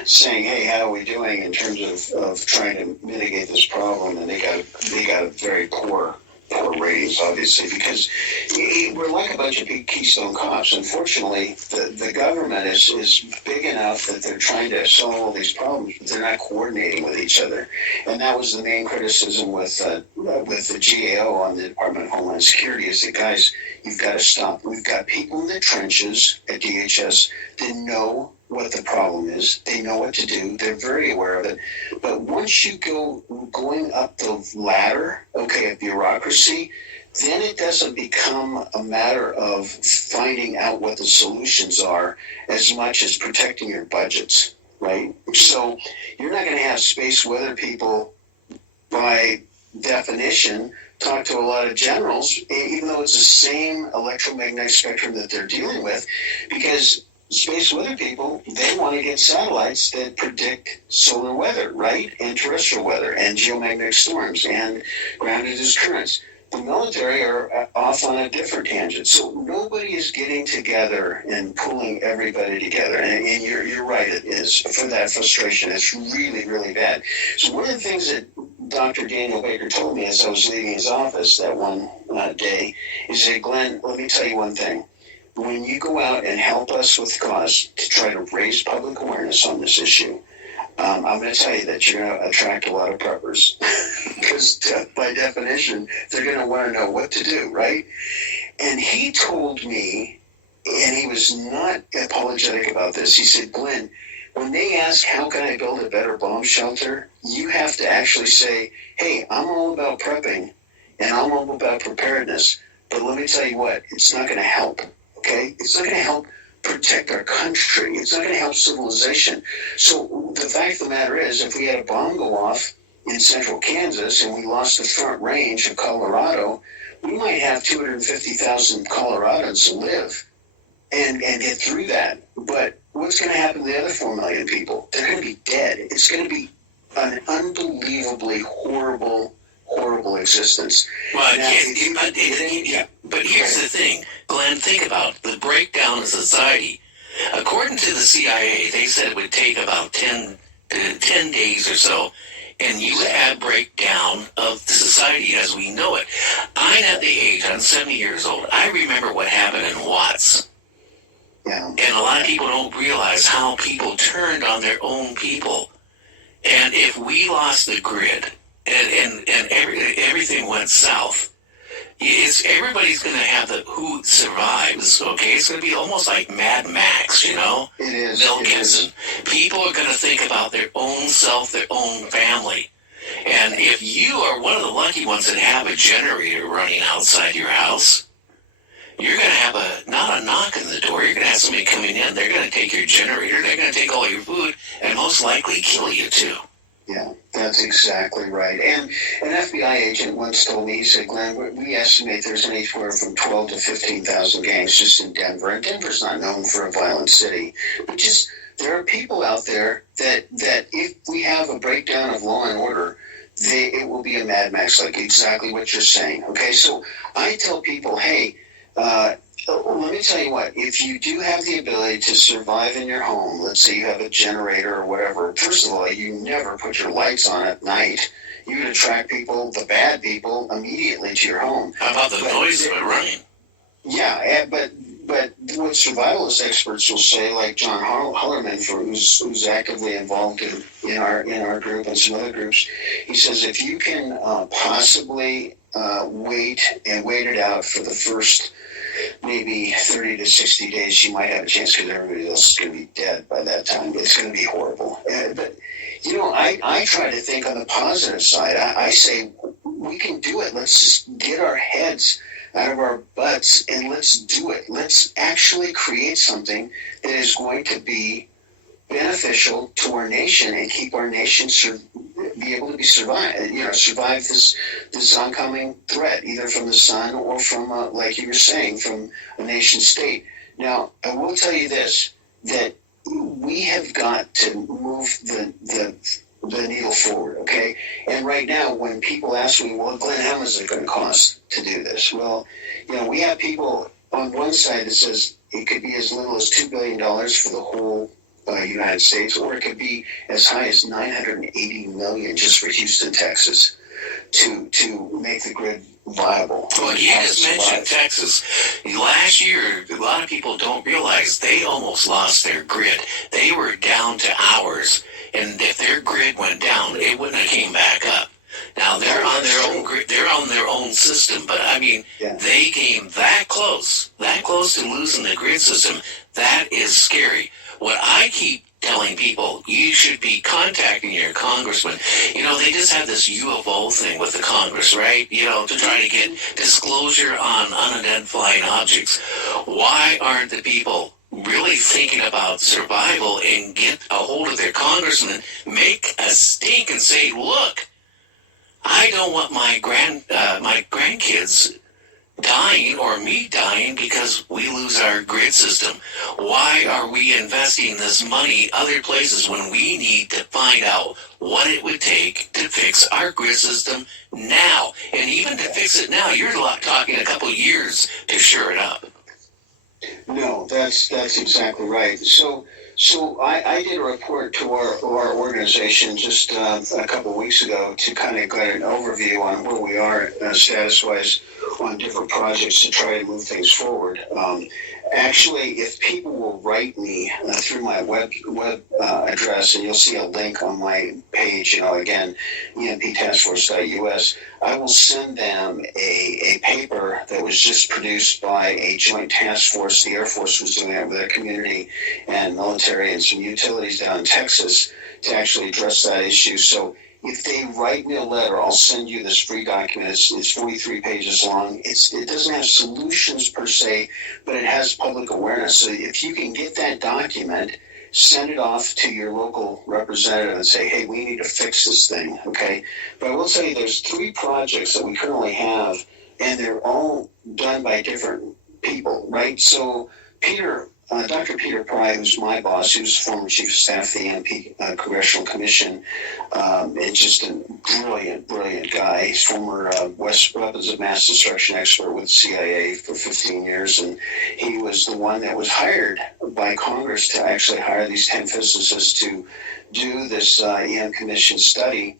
saying, hey, how are we doing in terms of trying to mitigate this problem? And they got a very poor ratings, obviously, because we're like a bunch of big Keystone Cops. Unfortunately, the government is big enough that they're trying to solve all these problems, but they're not coordinating with each other. And that was the main criticism with the GAO on the Department of Homeland Security is that, guys, you've got to stop. We've got people in the trenches at DHS that know what the problem is. They know what to do. They're very aware of it. But once you going up the ladder, okay, of bureaucracy, then it doesn't become a matter of finding out what the solutions are as much as protecting your budgets, right? So you're not going to have space weather people by definition talk to a lot of generals, even though it's the same electromagnetic spectrum that they're dealing with, because space weather people, they want to get satellites that predict solar weather, right? And terrestrial weather and geomagnetic storms and ground-induced currents. The military are off on a different tangent. So nobody is getting together and pulling everybody together. And you're right, it is. For that frustration, it's really, really bad. So one of the things that Dr. Daniel Baker told me as I was leaving his office that one day is that, Glenn, let me tell you one thing. When you go out and help us with the cause to try to raise public awareness on this issue, I'm going to tell you that you're going to attract a lot of preppers because by definition, they're going to want to know what to do, right? And he told me, and he was not apologetic about this, he said, Glenn, when they ask, how can I build a better bomb shelter, you have to actually say, hey, I'm all about prepping and I'm all about preparedness, but let me tell you what, it's not going to help. Okay, it's not going to help protect our country. It's not going to help civilization. So the fact of the matter is, if we had a bomb go off in central Kansas and we lost the front range of Colorado, we might have 250,000 Coloradans live and get through that. But what's going to happen to the other 4 million people? They're going to be dead. It's going to be an unbelievably horrible existence. Well, Now, but here's the thing, Glenn, think about the breakdown of society. According to the CIA, they said it would take about 10 days or so, and you would have breakdown of the society as we know it. I'm at the age, I'm 70 years old. I remember what happened in Watts. Yeah. And a lot of people don't realize how people turned on their own people. And if we lost the grid, and everything went south, everybody's going to have who survives, okay? It's going to be almost like Mad Max, you know? It is. Mel Gibson. People are going to think about their own self, their own family. And if you are one of the lucky ones that have a generator running outside your house, you're going to have not a knock on the door, you're going to have somebody coming in, they're going to take your generator, they're going to take all your food, and most likely kill you too. Yeah, that's exactly right. And an FBI agent once told me, he said, Glenn, we estimate there's anywhere from 12 to 15,000 gangs just in Denver. And Denver's not known for a violent city. But just there are people out there that if we have a breakdown of law and order, it will be a Mad Max, like exactly what you're saying. Okay, so I tell people, hey, let me tell you what, if you do have the ability to survive in your home, let's say you have a generator or whatever, first of all, you never put your lights on at night. You would attract people, the bad people, immediately to your home. How about the noise of it running? Yeah, but what survivalist experts will say, like John Hollerman, who's actively involved in our group and some other groups, he says if you can possibly wait it out for the first maybe 30 to 60 days, you might have a chance because everybody else is going to be dead by that time. It's going to be horrible. But, you know, I try to think on the positive side. I say we can do it. Let's just get our heads out of our butts and let's do it. Let's actually create something that is going to be beneficial to our nation and keep our nation be able to survive this oncoming threat, either from the sun or from, like you were saying, from a nation state. Now, I will tell you this, that we have got to move the the needle forward, okay? And right now, when people ask me, well, Glenn, how much is it going to cost to do this? Well, we have people on one side that says it could be as little as $2 billion for the whole United States, or it could be as high as $980 million just for Houston, Texas, to make the grid viable. Well, you just mentioned Texas. Last year, a lot of people don't realize they almost lost their grid. They were down to hours, and if their grid went down, it wouldn't have came back up. Now they're on their own grid, they're on their own system, but I mean, they came that close to losing the grid system. That is scary. What I keep telling people, you should be contacting your congressman. They just had this UFO thing with the Congress, right? To try to get disclosure on unidentified objects. Why aren't the people really thinking about survival and get a hold of their congressman, make a stink and say, look, I don't want my grandkids dying or me dying because we lose our grid system. Why are we investing this money other places when we need to find out what it would take to fix our grid system now? And even to fix it now, you're talking a couple years to shore it up. No, that's exactly right. So I did a report to our organization just a couple of weeks ago to kind of get an overview on where we are status-wise on different projects to try to move things forward. Actually, if people will write me through my web address, and you'll see a link on my page, again, emptaskforce.us, I will send them a paper that was just produced by a joint task force. The Air Force was doing it with their community and military and some utilities down in Texas to actually address that issue. So if they write me a letter, I'll send you this free document. It's 43 pages long. It doesn't have solutions per se, but it has public awareness. So if you can get that document, send it off to your local representative and say, hey, we need to fix this thing, okay? But I will tell you, there's 3 projects that we currently have, and they're all done by different people, right? So Dr. Peter Pry, who's my boss, who's former chief of staff of the EMP Congressional Commission, and just a brilliant guy. He's former weapons of mass destruction expert with the CIA for 15 years, and he was the one that was hired by Congress to actually hire these 10 physicists to do this EM Commission study.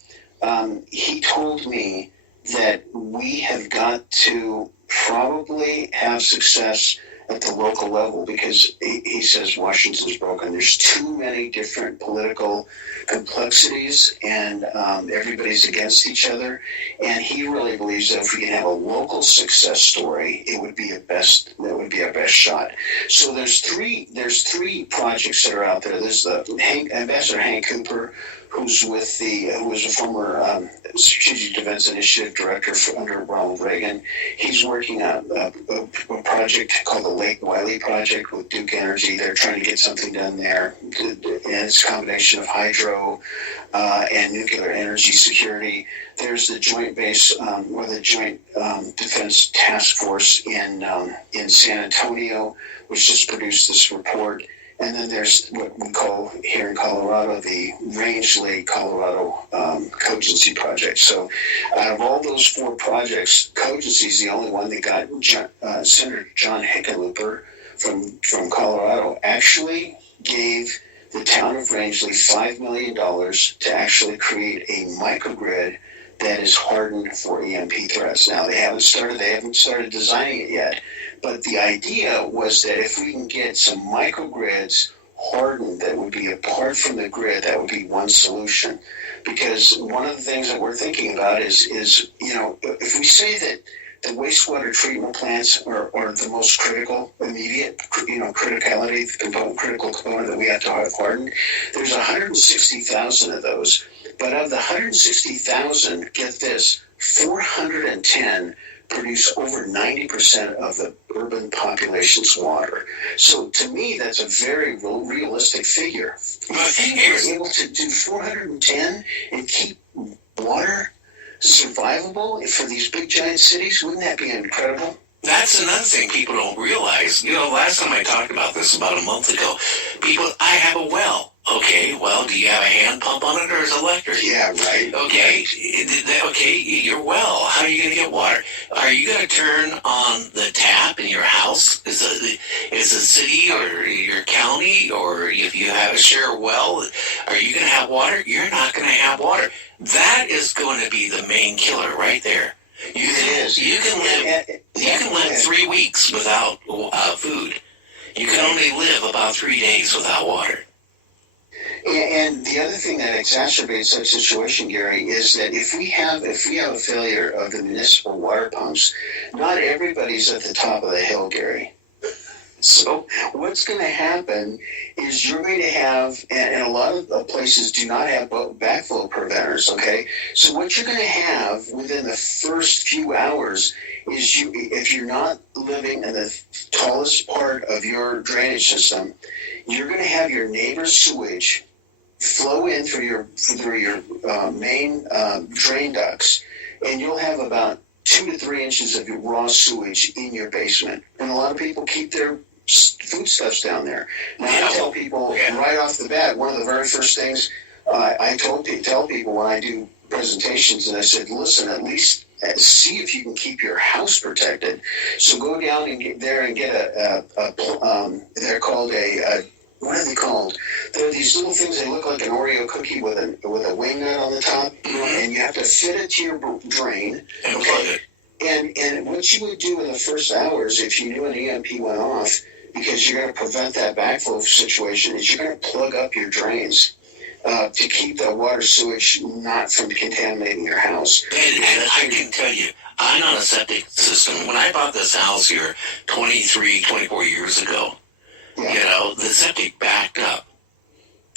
He told me that we have got to probably have success at the local level, because he says Washington's broken. There's too many different political complexities, and everybody's against each other. And he really believes that if we can have a local success story, it would be our best shot. So there's three projects that are out there. There's the Ambassador Hank Cooper, who was a former Strategic Defense Initiative Director under Ronald Reagan. He's working on a project called the Lake Wiley Project with Duke Energy. They're trying to get something done there. And it's a combination of hydro and nuclear energy security. There's the Joint Base, or the Joint Defense Task Force in San Antonio, which just produced this report. And then there's what we call here in Colorado the Rangeley, Colorado Cogency Project. So out of all those 4 projects, Cogency is the only one that got Senator John Hickenlooper from Colorado actually gave the town of Rangeley $5 million to actually create a microgrid that is hardened for EMP threats. Now, they haven't started designing it yet. But the idea was that if we can get some microgrids hardened that would be apart from the grid, that would be one solution. Because one of the things that we're thinking about is if we say that the wastewater treatment plants are the most critical, immediate, criticality, critical component that we have to have hardened, there's 160,000 of those. But of the 160,000, get this, 410 produce over 90% of the urban population's water. So to me, that's a very realistic figure. If we're able to do 410 and keep water survivable for these big giant cities, wouldn't that be incredible? That's another thing people don't realize. Last time I talked about this about a month ago, I have a well. Okay, well, do you have a hand pump on it or is it electric? Yeah, right. Okay, okay, you're well. How are you going to get water? Are you going to turn on the tap in your house? Is the city or your county, or if you have a share well, are you going to have water? You're not going to have water. That is going to be the main killer right there. You can live 3 weeks without food. You can only live about 3 days without water. And the other thing that exacerbates that situation, Gary, is that if we have a failure of the municipal water pumps, not everybody's at the top of the hill, Gary. So what's going to happen is you're going to have, and a lot of places do not have backflow preventers, okay? So what you're going to have within the first few hours is if you're not living in the tallest part of your drainage system, you're going to have your neighbor's sewage flow in through your main drain ducts, and you'll have about 2 to 3 inches of raw sewage in your basement. And a lot of people keep their foodstuffs down there. Now, I tell people right off the bat, one of the very first things I tell people when I do presentations, and I said, listen, at least see if you can keep your house protected. So go down and get they're called what are they called? They're these little things. They look like an Oreo cookie with a wing nut on the top, and you have to fit it to your drain. Okay. And what you would do in the first hours, if you knew an EMP went off, because you're going to prevent that backflow situation, is you're going to plug up your drains to keep the water sewage not from contaminating your house. And I can tell you, I'm on a septic system. When I bought this house here 24 years ago, the septic backed up.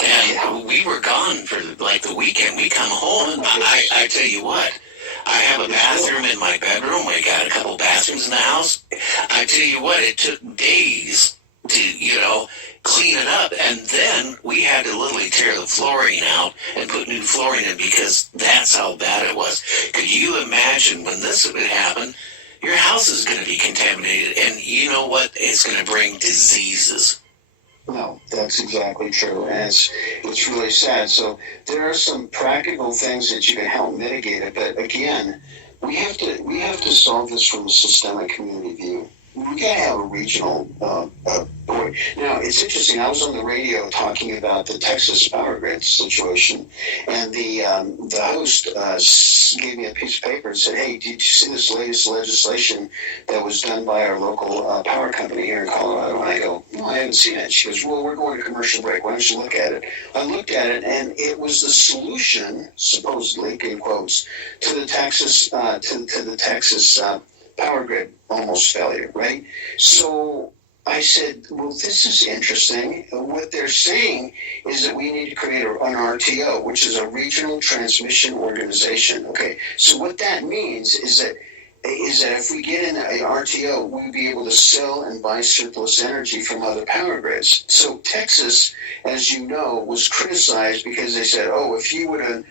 And we were gone for like the weekend. We come home, and I tell you what, I have a bathroom in my bedroom. We got a couple bathrooms in the house. I tell you what, it took days to, clean it up. And then we had to literally tear the flooring out and put new flooring in because that's how bad it was. Could you imagine when this would happen? Your house is going to be contaminated, and you know what? It's going to bring diseases. No, that's exactly true, and it's really sad. So there are some practical things that you can help mitigate it, but again, we have to solve this from a systemic community view. We gotta have a regional board. Now, it's interesting. I was on the radio talking about the Texas power grid situation, and the host gave me a piece of paper and said, "Hey, did you see this latest legislation that was done by our local power company here in Colorado?" And I go, "No, I haven't seen it." She goes, "Well, we're going to commercial break. Why don't you look at it?" I looked at it, and it was the solution, supposedly, in quotes, to the Texas power grid almost failure, right? So I said, well, this is interesting. What they're saying is that we need to create an RTO, which is a regional transmission organization. Okay, so what that means is that if we get in a RTO, we'll be able to sell and buy surplus energy from other power grids. So Texas, as you know, was criticized because they said, oh, if you would have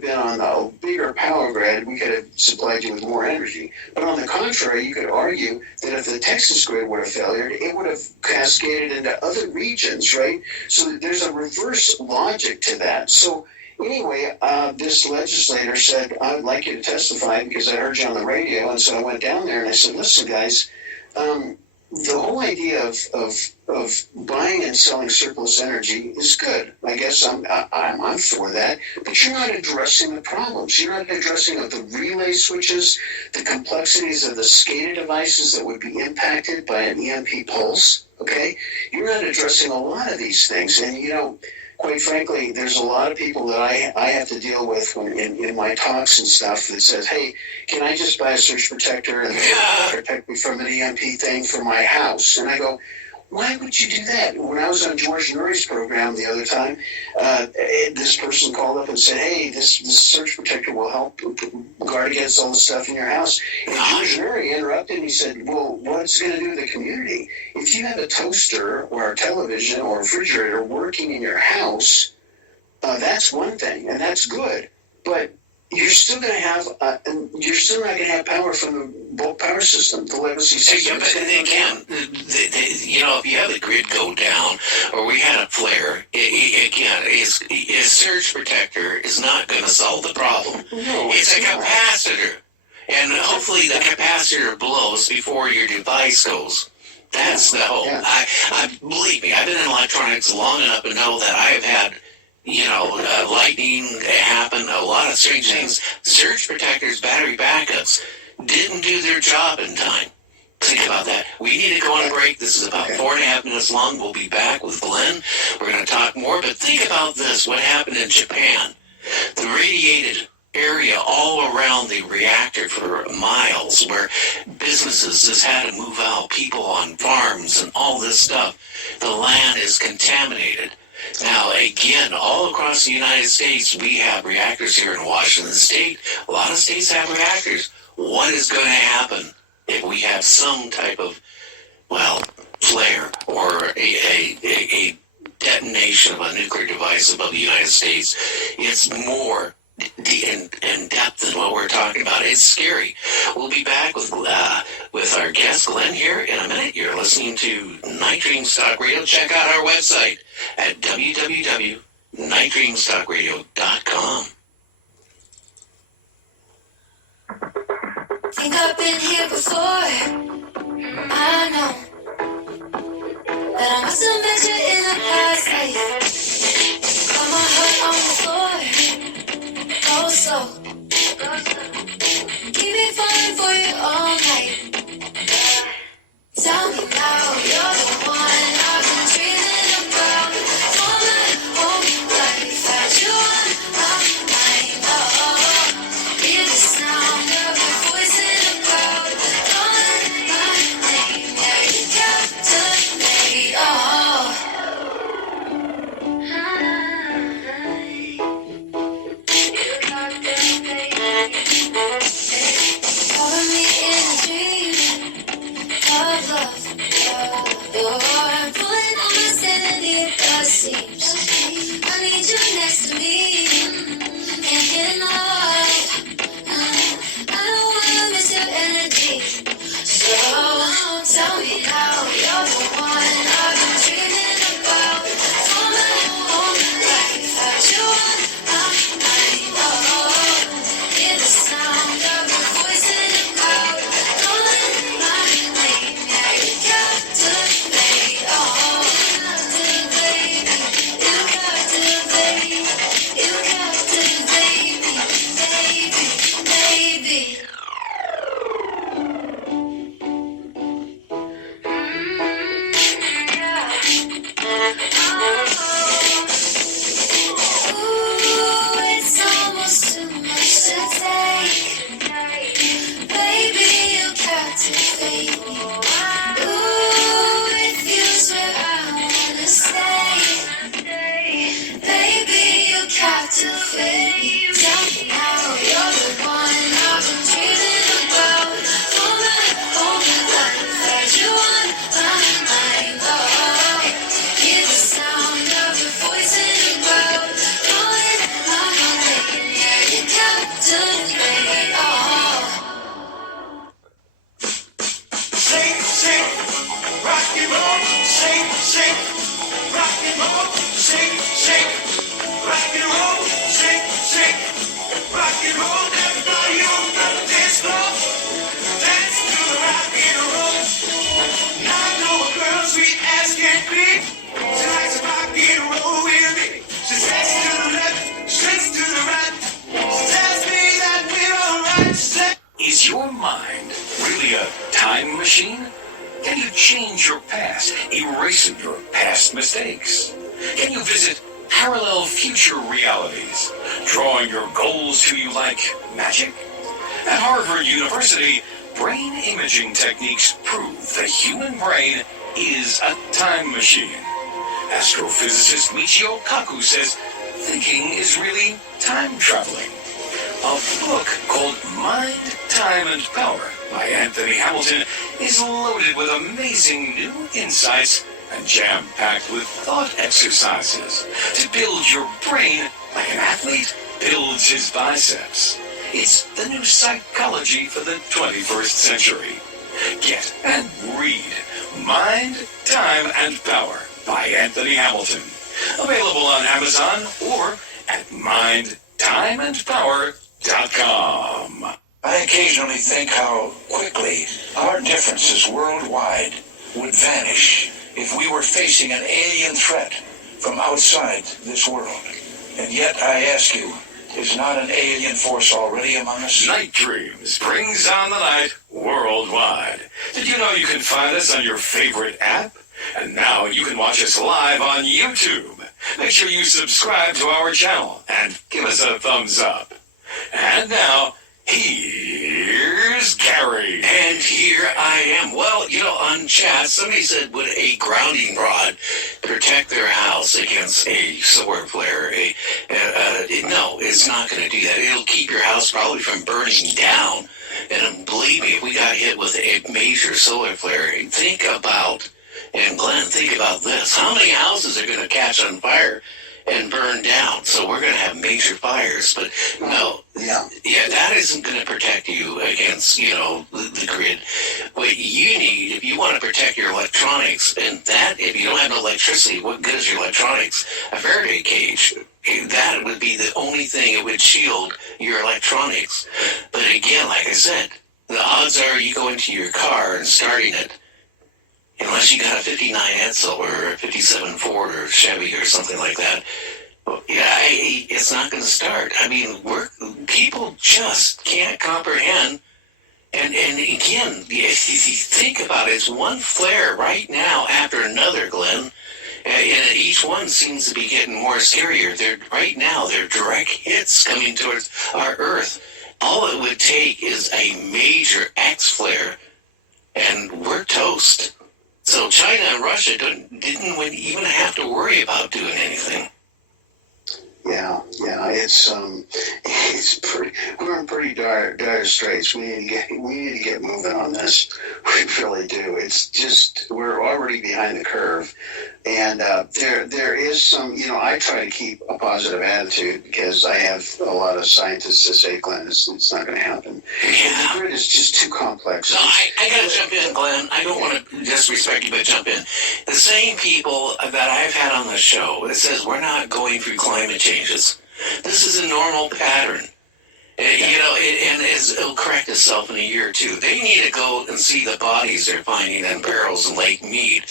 been on a bigger power grid, we could have supplied you with more energy. But on the contrary, you could argue that if the Texas grid would have failed, it would have cascaded into other regions, right? So there's a reverse logic to that. So anyway, this legislator said, I would like you to testify because I heard you on the radio. And so I went down there and I said, listen, guys, the whole idea of buying and selling surplus energy is good. I guess I'm for that. But you're not addressing the problems. You're not addressing the relay switches, the complexities of the SCADA devices that would be impacted by an EMP pulse. Okay? You're not addressing a lot of these things. And, quite frankly, there's a lot of people that I have to deal with in my talks and stuff that says, hey, can I just buy a surge protector and protect me from an EMP thing for my house? And I go, why would you do that? When I was on George Nuri's program the other time, this person called up and said, hey, this surge protector will help guard against all the stuff in your house. And George Nuri interrupted and he said, well, what's it going to do to the community? If you have a toaster or a television or a refrigerator working in your house, that's one thing, and that's good. But you're still going to have, you're still not going to have power from the bulk power system, the legacy system. Yeah, but again, if you have the grid go down, or we had a flare, a surge protector is not going to solve the problem. No, it's a not. capacitor, and hopefully the capacitor blows before your device goes. That's the hope. Yeah. I believe me, I've been in electronics long enough to know that I have had lightning happen, a lot of strange things. Surge protectors, battery backups didn't do their job in time. Think about that. We need to go on a break. This is about 4.5 minutes long. We'll be back with Glenn. We're going to talk more, but think about this, what happened in Japan. The radiated area all around the reactor for miles, where businesses just had to move out, people on farms and all this stuff. The land is contaminated. Now, again, all across the United States, we have reactors here in Washington State. A lot of states have reactors. What is going to happen if we have some type of, flare or a detonation of a nuclear device above the United States? It's more in depth than what we're talking about. It's scary. We'll be back with our guest Glenn here in a minute. You're listening to Night Dreams Talk Radio. Check out our website at www.nightdreamstalkradio.com. Think I've been here before. I know that I must have met you in a past life. Got my heart on the floor. Go slow. Keep me falling for you all night. Tell me now, you're the one I've been dreaming about. For my whole life, had you on my mind. Hear the sound of your voice in the crowd, calling my name. Yeah, you captivate. Calling me in a dream of love. You're pulling on my sanity, it does seems. I need you next to me. Can't get enough. I don't wanna miss your energy. So tell me now, you're the one I've been dreaming about. For my whole life, had you on my mind. Hear the sound of your voice in the crowd, calling my name. Yeah, you captivate. Captivate me. You captivate. You captivate me, baby. Ooh, it's almost too much to take. Baby, you captivate me. Ooh, with you's where I wanna stay. Baby, you captivate me. Tell me how you're the one I've been dreaming about. For my whole life, had you on my mind. Hear the sound of your voice in the crowd, calling my name. Yeah, you captivate. Shake, shake, rock and roll, shake, shake, rock and roll, shake, shake, rock and roll, shake, shake, rock and roll. Everybody on the dance floor, dance to the rock and roll. Now I know a girl sweet as can be. She likes to rock and roll with me. She says to the left, shakes to the right. She tells me that we're alright. She said, Is your mind really a time machine? Can you change your past, erasing your past mistakes? Can you visit parallel future realities, drawing your goals to you like magic? At Harvard University, brain imaging techniques prove the human brain is a time machine. Astrophysicist Michio Kaku says thinking is really time traveling. A book called Mind, Time, and Power by Anthony Hamilton is loaded with amazing new insights and jam-packed with thought exercises to build your brain like an athlete builds his biceps. It's the new psychology for the 21st century. Get and read Mind, Time, and Power by Anthony Hamilton. Available on Amazon or at mindtimeandpower.com. I occasionally think how quickly our differences worldwide would vanish if we were facing an alien threat from outside this world. And yet I ask you, is not an alien force already among us? Night Dreams brings on the night worldwide. Did you know you can find us on your favorite app? And now you can watch us live on YouTube. Make sure you subscribe to our channel and give us a thumbs up. And now, here's Gary. And here I am. Well, on chat, somebody said, would a grounding rod protect their house against a solar flare? No, it's not going to do that. It'll keep your house probably from burning down. And believe me, if we got hit with a major solar flare, think about this. How many houses are going to catch on fire and burn down? So we're going to have major fires. But no, that isn't going to protect you against, the grid. What you need, if you want to protect your electronics, and that, if you don't have no electricity, what good is your electronics? A Faraday cage. That would be the only thing that would shield your electronics. But again, like I said, the odds are you go into your car and starting it, unless you got a 59 Edsel or a 57 Ford or Chevy or something like that, it's not going to start. I mean, people just can't comprehend. And again, if you think about it, it's one flare right now after another, Glenn. And each one seems to be getting more scarier. Right now, they're direct hits coming towards our Earth. All it would take is a major X flare, and we're toast. So China and Russia didn't even have to worry about doing anything. Yeah, it's pretty. We're in pretty dire straits. We need to get moving on this. We really do. It's just we're already behind the curve, and there is some. I try to keep a positive attitude because I have a lot of scientists that say, Glenn, it's not going to happen. Yeah. The grid is just too complex. No, I got to jump in, Glenn. I don't want to disrespect you, but jump in. The same people that I've had on the show that says we're not going through climate changes. This is a normal pattern. And it'll correct itself in a year or two. They need to go and see the bodies they're finding in barrels in Lake Mead.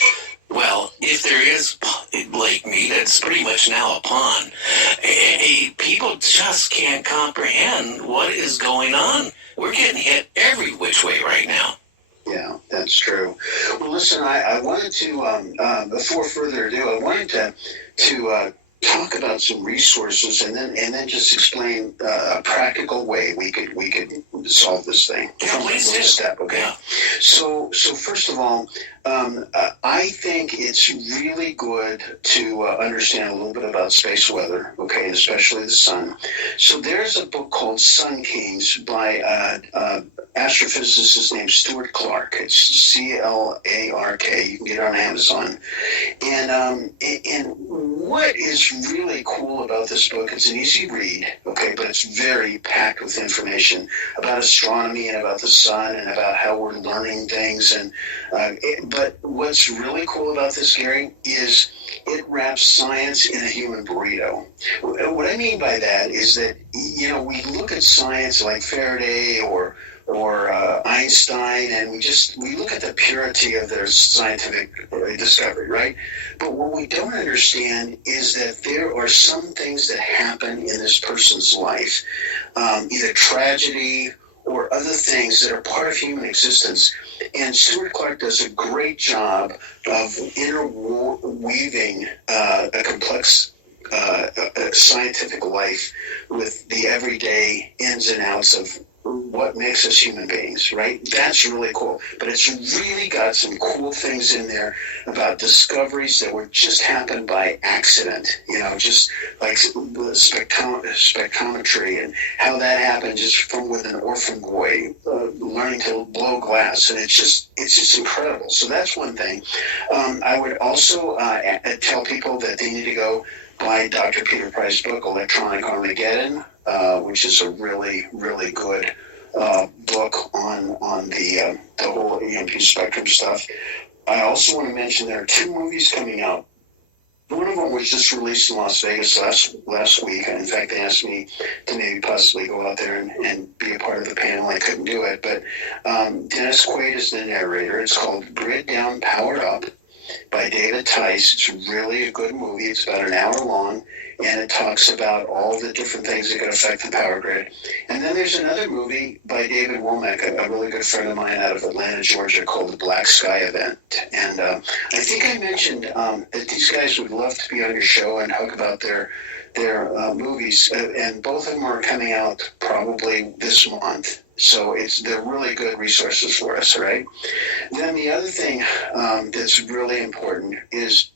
Well, if there is Lake Mead, it's pretty much now a pond. People just can't comprehend what is going on. We're getting hit every which way right now. Yeah, that's true. Well, listen, I wanted to, before further ado, I wanted to talk about some resources and then just explain a practical way we could solve this thing. Yeah, please do. Step, okay? Yeah. So first of all, I think it's really good to understand a little bit about space weather, okay, especially the sun. So there's a book called Sun Kings by astrophysicist named Stuart Clark. It's Clark. You can get it on Amazon. And what is really cool about this book, it's an easy read, okay, but it's very packed with information about astronomy and about the sun and about how we're learning things. And but what's really cool about this, Gary, is it wraps science in a human burrito. What I mean by that is that, we look at science like Faraday or Einstein, and we look at the purity of their scientific discovery, right? But what we don't understand is that there are some things that happen in this person's life, either tragedy or other things that are part of human existence. And Stuart Clark does a great job of interweaving a complex scientific life with the everyday ins and outs of what makes us human beings, right? That's really cool. But it's really got some cool things in there about discoveries that were just happened by accident, just like the spectrometry and how that happened just from with an orphan boy learning to blow glass. And it's just incredible. So that's one thing. I would also tell people that they need to go buy Dr. Peter Price's book, Electronic Armageddon, which is a really, really good book on the whole EMP spectrum stuff. I also want to mention there are 2 movies coming out. One of them was just released in Las Vegas last week. In fact, they asked me to maybe possibly go out there and be a part of the panel. I couldn't do it, but Dennis Quaid is the narrator. It's called Grid Down, Powered Up by David Tice. It's really a good movie. It's about an hour long, and it talks about all the different things that could affect the power grid. And then there's another movie by David Womack, a really good friend of mine out of Atlanta, Georgia, called The Black Sky Event. And I think I mentioned that these guys would love to be on your show and talk about their movies, and both of them are coming out probably this month. So they're really good resources for us, right? Then the other thing that's really important is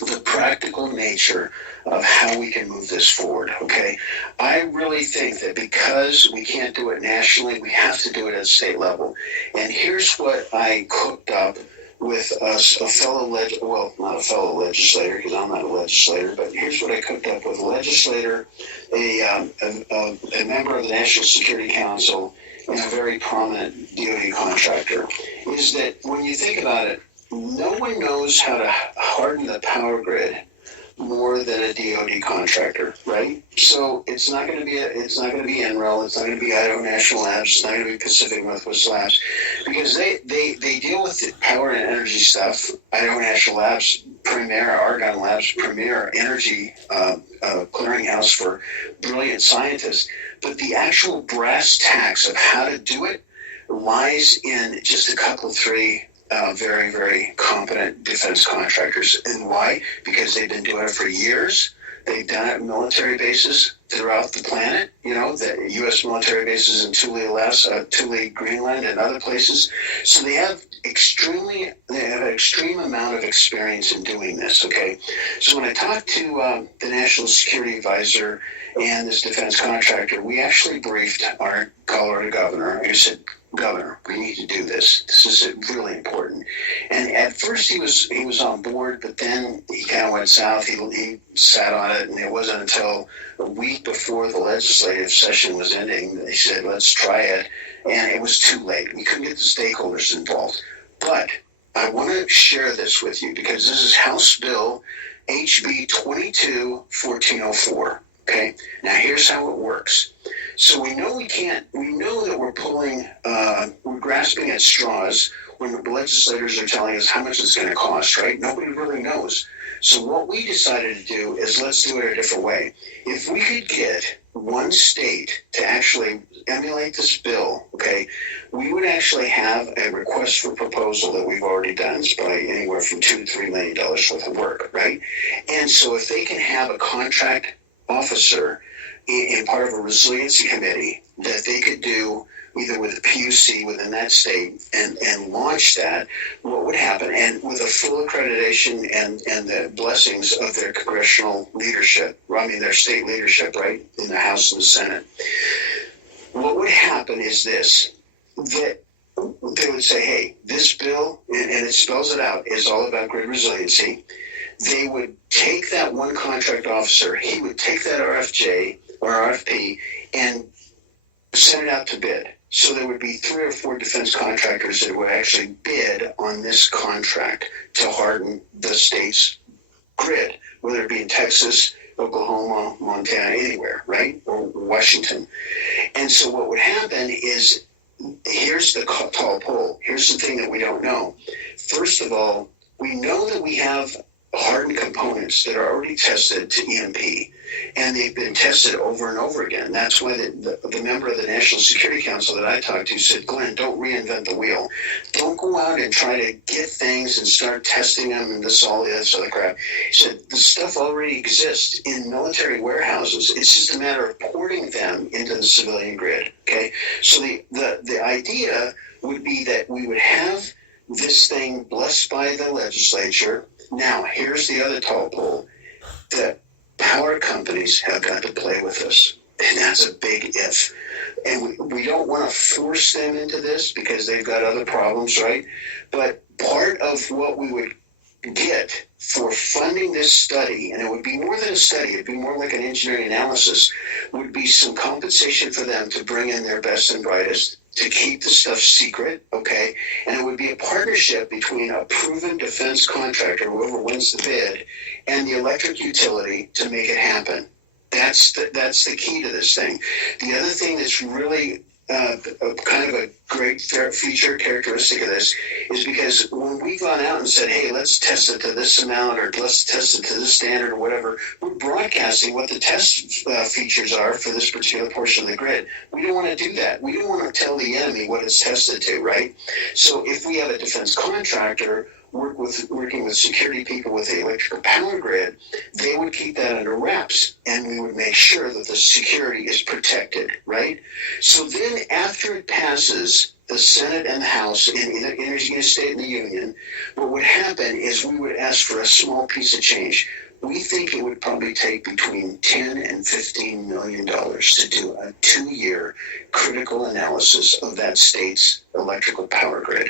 the practical nature of how we can move this forward, okay? I really think that because we can't do it nationally, we have to do it at state level. And here's what I cooked up with a fellow not a fellow legislator, because I'm not a legislator, but here's what I cooked up with a legislator, a member of the National Security Council, and a very prominent DoD contractor, is that when you think about it, no one knows how to harden the power grid more than a DoD contractor, right? So it's not going to be NREL, it's not going to be Idaho National Labs, it's not going to be Pacific Northwest Labs, because they deal with the power and energy stuff. Idaho National Labs, premier, Argonne Labs, premier energy clearinghouse for brilliant scientists. But the actual brass tacks of how to do it lies in just a couple of 3 very, very competent defense contractors. And why? Because they've been doing it for years. They've done it at military bases throughout the planet, the U.S. military bases in Thule, Alaska, Thule, Greenland, and other places. So they have an extreme amount of experience in doing this, okay? So when I talked to the National Security Advisor and this defense contractor, we actually briefed our Colorado governor. I said, Governor, we need to do this. This is really important. And at first he was on board, but then he kind of went south. He sat on it, and it wasn't until a week before the legislative session was ending that he said, let's try it. And it was too late. We couldn't get the stakeholders involved. But I want to share this with you because this is House Bill HB 22-1404. Okay, now here's how it works. So we know that we're grasping at straws when the legislators are telling us how much it's going to cost, right? Nobody really knows. So what we decided to do is let's do it a different way. If we could get one state to actually emulate this bill, okay, we would actually have a request for proposal that we've already done. It's probably anywhere from $2 to $3 million worth of work, right? And so if they can have a contract officer in part of a resiliency committee that they could do either with a PUC within that state and launch that, what would happen, and with a full accreditation and the blessings of their congressional leadership, their state leadership, right, in the House and the Senate, what would happen is this, that they would say, hey, this bill, and it spells it out, is all about grid resiliency. They would take that one contract officer, he would take that RFJ or RFP and send it out to bid. So there would be 3 or 4 defense contractors that would actually bid on this contract to harden the state's grid, whether it be in Texas, Oklahoma, Montana, anywhere, right? Or Washington. And so what would happen is, here's the tall pole. Here's the thing that we don't know. First of all, we know that we have hardened components that are already tested to EMP, and they've been tested over and over again. That's why the member of the National Security Council that I talked to said, Glenn, don't reinvent the wheel. Don't go out and try to get things and start testing them and all this other crap. He said, the stuff already exists in military warehouses. It's just a matter of porting them into the civilian grid, okay? So the idea would be that we would have this thing blessed by the legislature. Now, here's the other tall pole. The power companies have got to play with us, and that's a big if. And we don't want to force them into this because they've got other problems, right? But part of what we would get for funding this study, and it would be more than a study, it'd be more like an engineering analysis, would be some compensation for them to bring in their best and brightest, to keep the stuff secret, okay? And it would be a partnership between a proven defense contractor, whoever wins the bid, and the electric utility to make it happen. That's the key to this thing. The other thing that's really kind of a great feature characteristic of this is because when we've gone out and said, hey, let's test it to this amount, or let's test it to this standard, or whatever, we're broadcasting what the test features are for this particular portion of the grid. We don't want to do that. We don't want to tell the enemy what it's tested to, right? So if we have a defense contractor working with security people with the electrical power grid, they would keep that under wraps, and we would make sure that the security is protected, right? So then after it passes the Senate and the House in a state in the Union, what would happen is we would ask for a small piece of change. We think it would probably take between $10 and $15 million to do a 2-year critical analysis of that state's electrical power grid.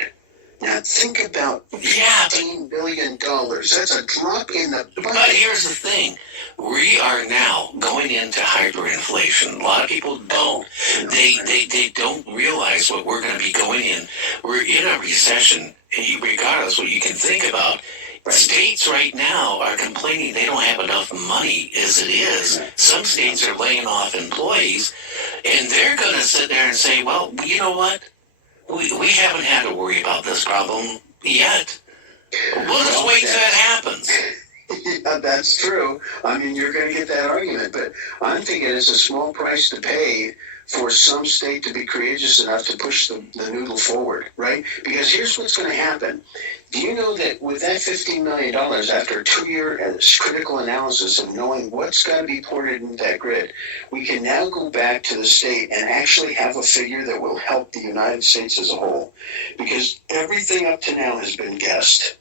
Now think about $15 billion. That's a drop in the bucket. But here's the thing. We are now going into hyperinflation. A lot of people don't. They don't realize what we're going to be going in. We're in a recession, regardless what you can think about. Right. States right now are complaining they don't have enough money as it is. Right. Some states are laying off employees, and they're going to sit there and say, well, you know what? We haven't had to worry about this problem yet. We'll just wait till it happens. Yeah, that's true. I mean, you're going to get that argument, but I'm thinking it's a small price to pay for some state to be courageous enough to push the noodle forward, right? Because here's what's going to happen. Do you know that with that $15 million, after a 2-year critical analysis of knowing what's got to be ported into that grid, we can now go back to the state and actually have a figure that will help the United States as a whole? Because everything up to now has been guessed.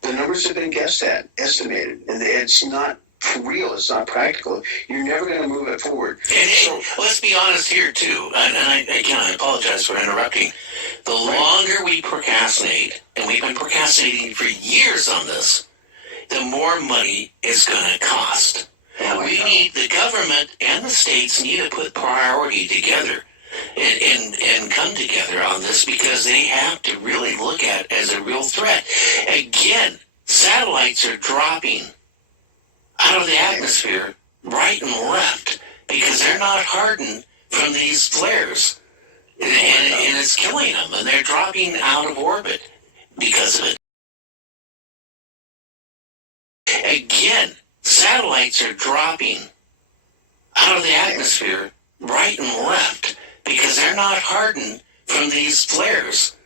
The numbers have been guessed at, estimated, and it's not real, it's not practical. You're never going to move it forward. And let's be honest here, too, and I apologize for interrupting. The longer we procrastinate, and we've been procrastinating for years on this, the more money it's going to cost. The government and the states need to put priority together and come together on this, because they have to really look at it as a real threat. Again, satellites are dropping out of the atmosphere right and left because they're not hardened from these flares. And it's killing them, and they're dropping out of orbit because of it. Again, satellites are dropping out of the atmosphere right and left because they're not hardened from these flares.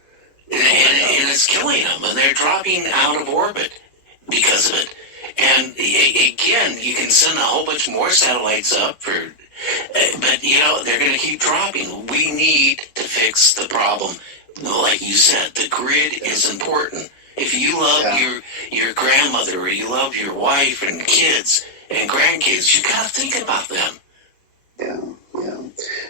And it's killing them, and they're dropping out of orbit because of it. And again, you can send a whole bunch more satellites up but they're going to keep dropping. We need to fix the problem. Like you said, the grid is important. If you love your grandmother, or you love your wife and kids and grandkids, you got to think about them. Yeah.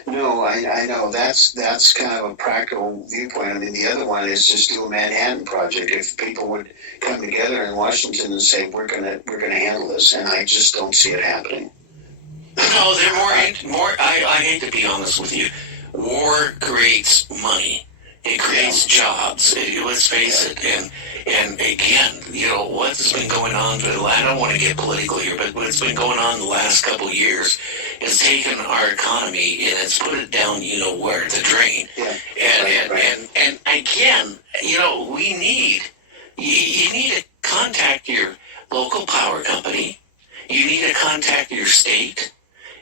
No, I know that's kind of a practical viewpoint. I mean, the other one is just do a Manhattan Project. If people would come together in Washington and say we're gonna handle this, and I just don't see it happening. No, they're more. I hate to be honest with you. War creates money. It creates jobs. Let's face it. And again, what's been going on? I don't want to get political here, but what's been going on the last couple of years has taken our economy and it's put it down, where, the drain. Yeah. And again, we need, you need to contact your local power company. You need to contact your state.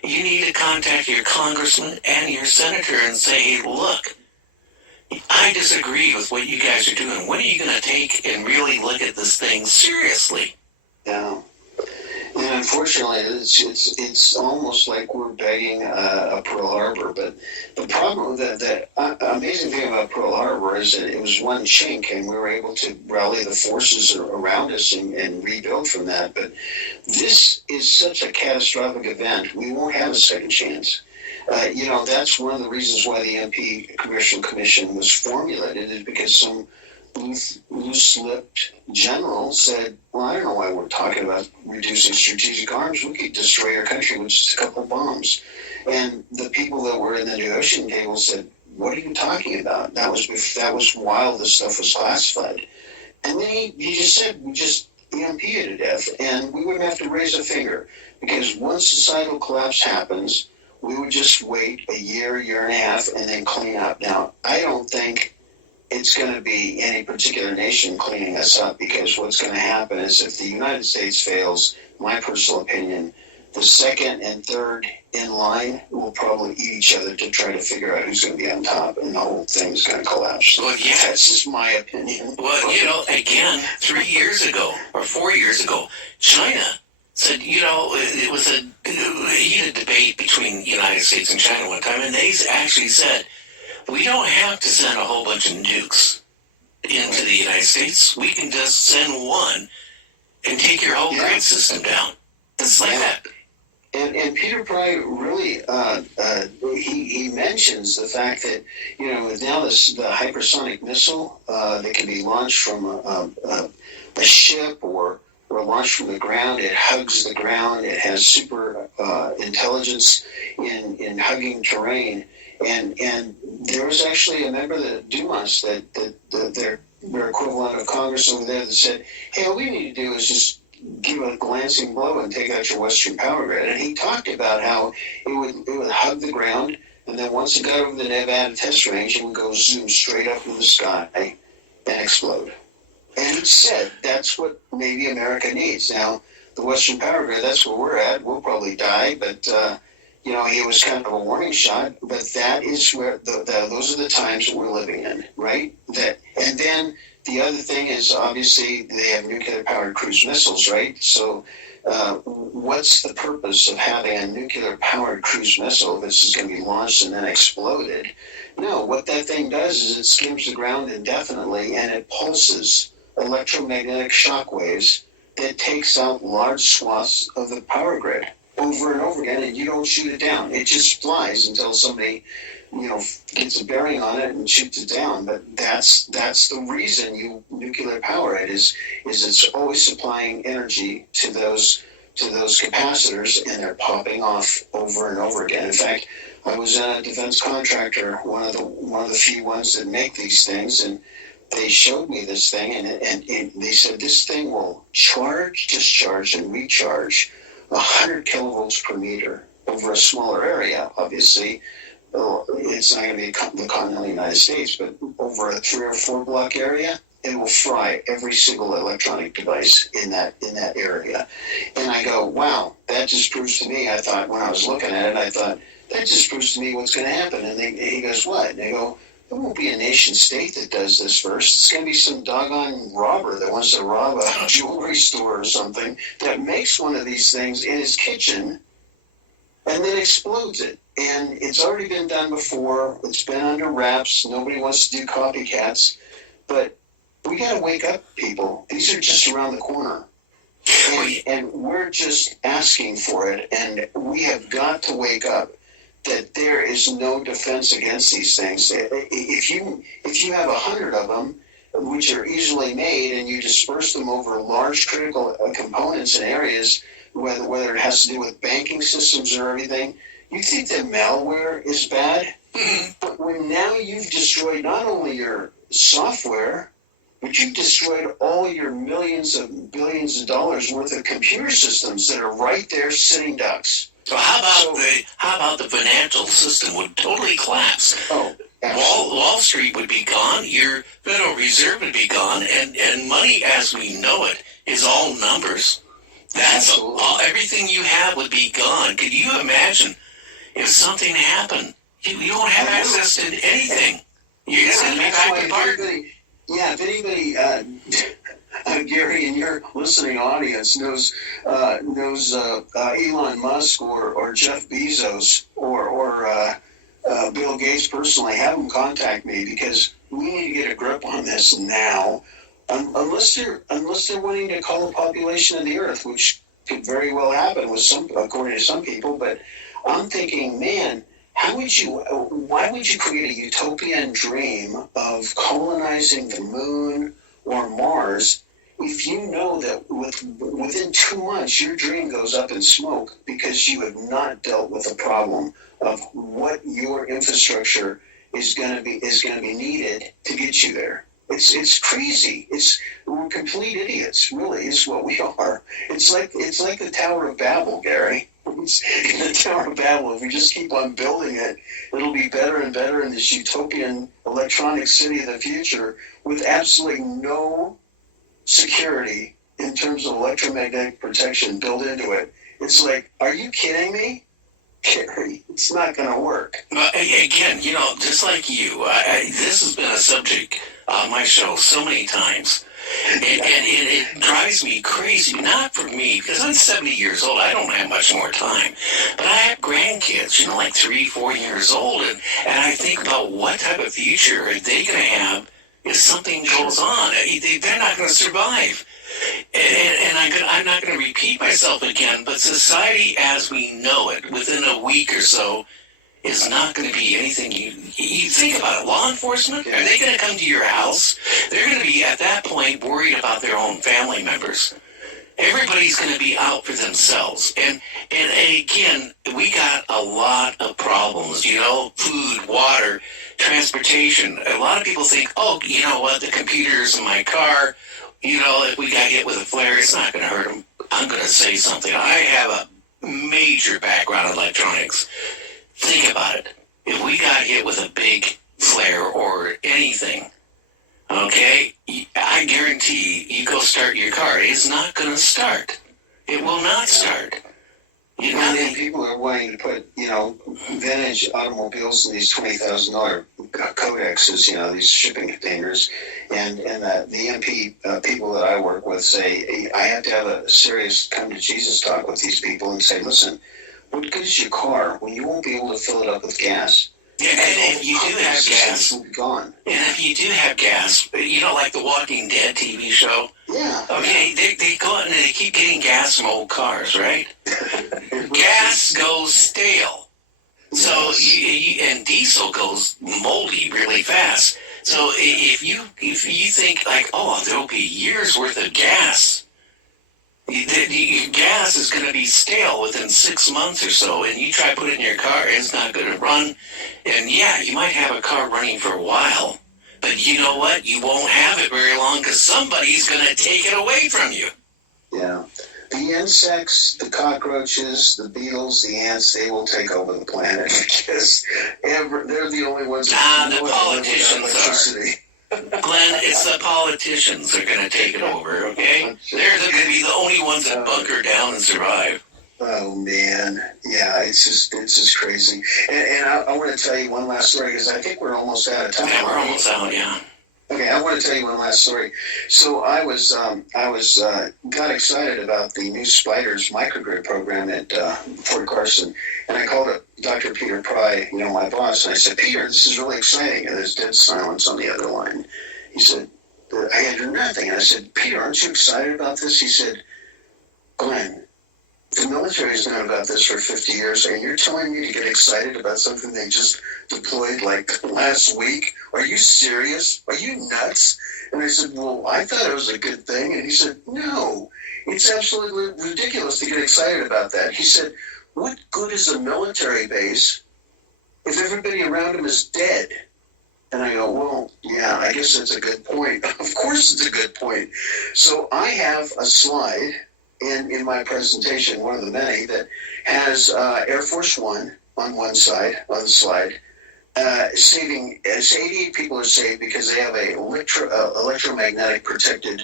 You need to contact your congressman and your senator and say, hey, look, I disagree with what you guys are doing. When are you going to take and really look at this thing seriously? Yeah. And unfortunately, it's almost like we're begging a Pearl Harbor. But the problem, the amazing thing about Pearl Harbor is that it was one chink, and we were able to rally the forces around us and rebuild from that. But this is such a catastrophic event, we won't have a second chance. That's one of the reasons why the MP Congressional Commission was formulated, is because some loose-lipped general said, well, I don't know why we're talking about reducing strategic arms. We could destroy our country with just a couple bombs. And the people that were in the negotiating table said, what are you talking about? That was while this stuff was classified. And then he just said, we just EMP it to death, and we wouldn't have to raise a finger, because once societal collapse happens, we would just wait a year and a half, and then clean up. Now, I don't think it's going to be any particular nation cleaning us up, because what's going to happen is if the United States fails, my personal opinion, the second and third in line will probably eat each other to try to figure out who's going to be on top, and the whole thing's going to collapse. Well, yeah. That's just my opinion. Well, again, 3 years ago or 4 years ago, China said, it was a heated debate between the United States and China one time, and they actually said, we don't have to send a whole bunch of nukes into the United States. We can just send one and take your whole grid system down. It's like that. And Peter Pry really, he mentions the fact that, now the hypersonic missile that can be launched from a ship or launched from the ground. It hugs the ground. It has super intelligence in hugging terrain. And there was actually a member of the Dumas that their equivalent of Congress over there that said, hey, all we need to do is just give a glancing blow and take out your Western power grid. And he talked about how it would hug the ground, and then once it got over the Nevada test range, it would go zoom straight up in the sky and explode. And he said that's what maybe America needs. Now, the Western power grid, that's where we're at. We'll probably die, but it was kind of a warning shot. But that is where those are the times that we're living in, right? And then the other thing is, obviously, they have nuclear-powered cruise missiles, right? So what's the purpose of having a nuclear-powered cruise missile if it's just going to be launched and then exploded? No, what that thing does is it skims the ground indefinitely, and it pulses electromagnetic shock waves that takes out large swaths of the power grid over and over again, and you don't shoot it down. It just flies until somebody gets a bearing on it and shoots it down. But that's the reason you nuclear power it is it's always supplying energy to those capacitors, and they're popping off over and over again. In fact, I was in a defense contractor, one of the few ones that make these things, and they showed me this thing, and they said this thing will charge, discharge, and recharge 100 kilovolts per meter over a smaller area. Obviously, it's not going to be the continental United States, but over a 3 or 4 block area, it will fry every single electronic device in that area. And I go, wow, that just proves to me, I thought, when I was looking at it, I thought, that just proves to me what's going to happen. And he goes, what? And I go, it won't be a nation state that does this first. It's going to be some doggone robber that wants to rob a jewelry store or something that makes one of these things in his kitchen and then explodes it. And it's already been done before. It's been under wraps. Nobody wants to do copycats. But we got to wake up, people. These are just around the corner. And we're just asking for it. And we have got to wake up that there is no defense against these things. If you have 100 of them, which are easily made, and you disperse them over large critical components and areas, whether it has to do with banking systems or everything, you think that malware is bad? But when now you've destroyed not only your software, but you've destroyed all your millions of billions of dollars worth of computer systems that are right there sitting ducks. So how about the financial system would totally collapse? Oh, Wall Street would be gone, your Federal Reserve would be gone, and money as we know it is all numbers. That's all, everything you have would be gone. Could you imagine if something happened? You won't have access to anything. You're just going to be back to park. If anybody, Gary, in your listening audience knows Elon Musk or Jeff Bezos or Bill Gates personally, have them contact me, because we need to get a grip on this now. Unless they're wanting to cull the population of the earth, which could very well happen with according to some people. But I'm thinking, man, why would you create a utopian dream of colonizing the moon or Mars if you know that within 2 months your dream goes up in smoke because you have not dealt with the problem of what your infrastructure is going to be needed to get you there? It's crazy. We're complete idiots, really, is what we are. It's like the Tower of Babel, Gary. In the Tower of Babel, if we just keep on building it, it'll be better and better in this utopian electronic city of the future with absolutely no security in terms of electromagnetic protection built into it. It's like, are you kidding me? Gary, it's not going to work. Again, just like you, this has been a subject on my show so many times. And it drives me crazy, not for me, because I'm 70 years old. I don't have much more time. But I have grandkids, like 3, 4 years old, and I think about what type of future are they going to have if something goes on. They're not going to survive. And I'm not going to repeat myself again, but society as we know it within a week or so is not going to be anything you think about it. Law enforcement, are they going to come to your house? They're going to be, at that point, worried about their own family members. Everybody's going to be out for themselves. And again, we got a lot of problems, food, water, transportation. A lot of people think, oh, you know what, the computer's in my car, if we got hit with a flare, it's not going to hurt them. I'm going to say something. I have a major background in electronics. Think about it. If we got hit with a big flare or anything, okay, I guarantee you go start your car. It's not going to start. It will not start. People are wanting to put, vintage automobiles in these $20,000 codexes, these shipping containers, and the EMP people that I work with say, I have to have a serious come to Jesus talk with these people and say, listen, what good is your car when you won't be able to fill it up with gas? Yeah, and if you do have gas, will be gone. And if you do have gas, like the Walking Dead TV show. Yeah. Okay, they go out and they keep getting gas from old cars, right? Gas goes stale. So, and diesel goes moldy really fast. So if you think like, oh, there'll be years worth of gas, the gas is going to be stale within 6 months or so, and you try to put it in your car, it's not going to run. And yeah, you might have a car running for a while, but you know what? You won't have it very long because somebody's going to take it away from you. Yeah. The insects, the cockroaches, the beetles, the ants, they will take over the planet because they're the only ones that the politicians are. Glenn, it's the politicians that are going to take it over, okay? They're going to be the only ones that bunker down and survive. Oh, man. Yeah, it's just crazy. And I want to tell you one last story because I think we're almost out of time. Yeah, we're almost out, yeah. Okay, I want to tell you one last story. So I got excited about the new Spiders microgrid program at Fort Carson, and I called up Dr. Peter Pry, my boss, and I said, Peter, this is really exciting. And there's dead silence on the other line. He said, I had heard nothing. And I said, Peter, aren't you excited about this? He said, Glenn, the military has known about this for 50 years, and you're telling me to get excited about something they just deployed like last week? Are you serious? Are you nuts? And I said, well, I thought it was a good thing. And he said, no, it's absolutely ridiculous to get excited about that. He said, what good is a military base if everybody around him is dead? And I go, well, yeah, I guess that's a good point. Of course it's a good point. So I have a slide in my presentation, one of the many, that has Air Force One on one side, on the slide, saving, 88 people are saved because they have a electromagnetic protected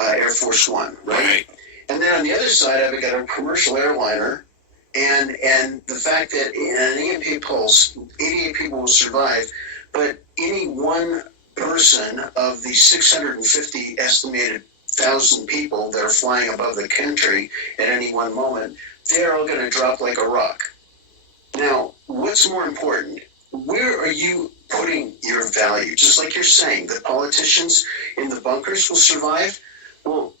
Air Force One, right? And then on the other side, I've got a commercial airliner, and the fact that in an EMP pulse, 88 people will survive, but any one person of the 650 estimated 1,000 people that are flying above the country at any one moment, they're all going to drop like a rock. Now, what's more important? Where are you putting your value? Just like you're saying, the politicians in the bunkers will survive. Well,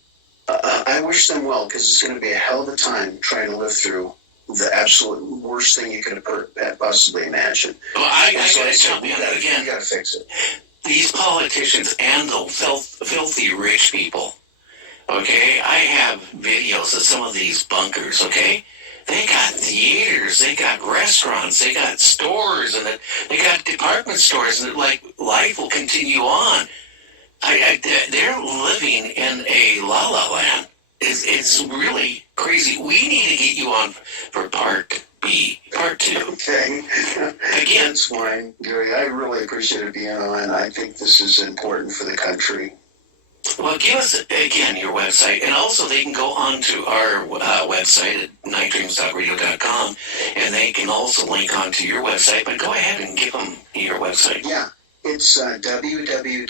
I wish them well because it's going to be a hell of a time trying to live through the absolute worst thing you could possibly imagine. Well, I So got to said, jump in again. We got to fix it. These politicians and the filthy rich people, okay? I have videos of some of these bunkers, okay? They got theaters, they got restaurants, they got stores, and they got department stores, and like life will continue on. They're living in a la-la land. It's really crazy. We need to get you on for part B, part 2. Okay. Again, That's fine, Gary. I really appreciate being on. I think this is important for the country. well, give us, again, your website, and also they can go on to our website at nightdreams.radio.com, and they can also link onto your website, but go ahead and give them your website. Yeah. It's www.emp,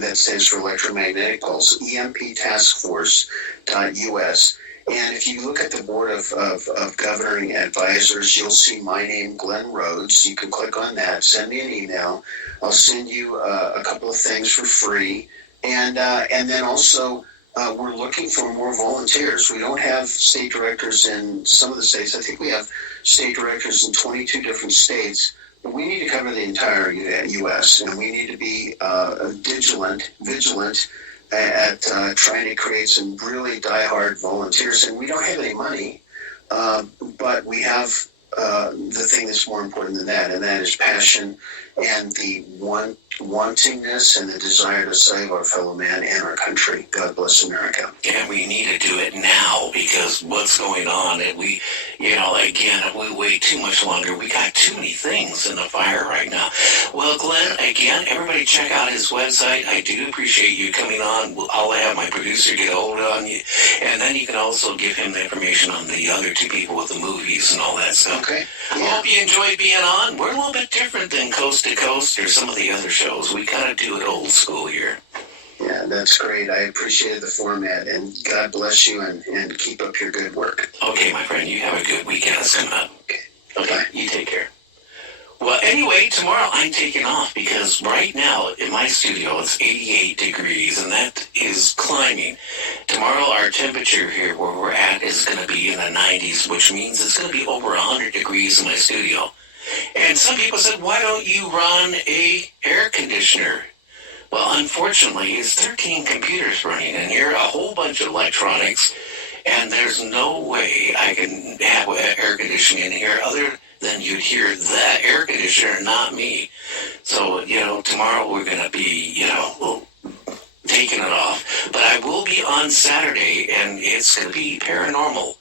that stands for electromagnetic pulse, emptaskforce.us. And if you look at the board of governing advisors, you'll see my name, Glenn Rhodes. You can click on that, send me an email. I'll send you a couple of things for free. And then also, we're looking for more volunteers. We don't have state directors in some of the states. I think we have state directors in 22 different states. But we need to cover the entire U.S., and we need to be vigilant at trying to create some really diehard volunteers. And we don't have any money, but we have the thing that's more important than that, and that is passion and the wantingness and the desire to save our fellow man and our country. God bless America. And we need to do it now, because what's going on, and we again, if we wait too much longer, we got too many things in the fire right now. Well, Glenn, again, everybody check out his website. I do appreciate you coming on. I'll have my producer get a hold on you, and then you can also give him the information on the other 2 people with the movies and all that stuff. Okay. I hope you enjoyed being on. We're a little bit different than Coast to Coast or some of the other shows. We kind of do it old school here. Yeah, that's great. I appreciated the format, and God bless you, and keep up your good work. Okay, my friend, you have a good weekend that's coming up. Okay, Bye. you take care. Well, anyway, tomorrow I'm taking off, because right now in my studio it's 88 degrees, and that is climbing. Tomorrow our temperature here where we're at is going to be in the 90s, which means it's going to be over 100 degrees in my studio. And some people said, why don't you run a air conditioner? Well, unfortunately, it's 13 computers running in here, a whole bunch of electronics, and there's no way I can have air conditioning in here other than you'd hear that air conditioner, not me. So, tomorrow we're going to be, taking it off. But I will be on Saturday, and it's going to be paranormal.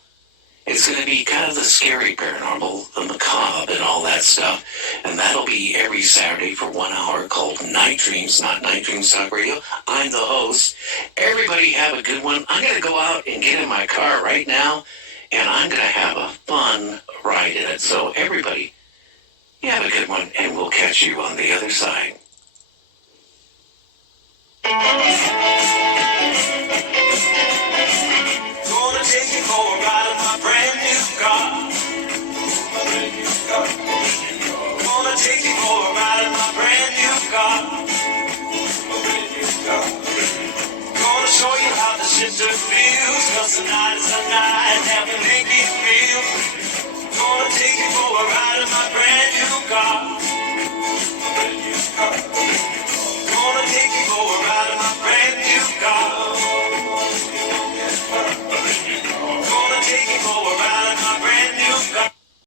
It's going to be kind of the scary paranormal, the macabre, and all that stuff. And that'll be every Saturday for 1 hour, called Night Dreams, not Night Dreams Talk Radio. I'm the host. Everybody have a good one. I'm going to go out and get in my car right now, and I'm going to have a fun ride in it. So everybody, you have a good one, and we'll catch you on the other side. Gonna take you for a ride in my brand new car. Gonna take you for a ride in my brand new car. Gonna show you how the shifter feels, 'cause tonight is the night that will make me feel. Gonna take you for a ride in my brand new car. Gonna take you for a ride in my brand new car. Gonna take you for a ride.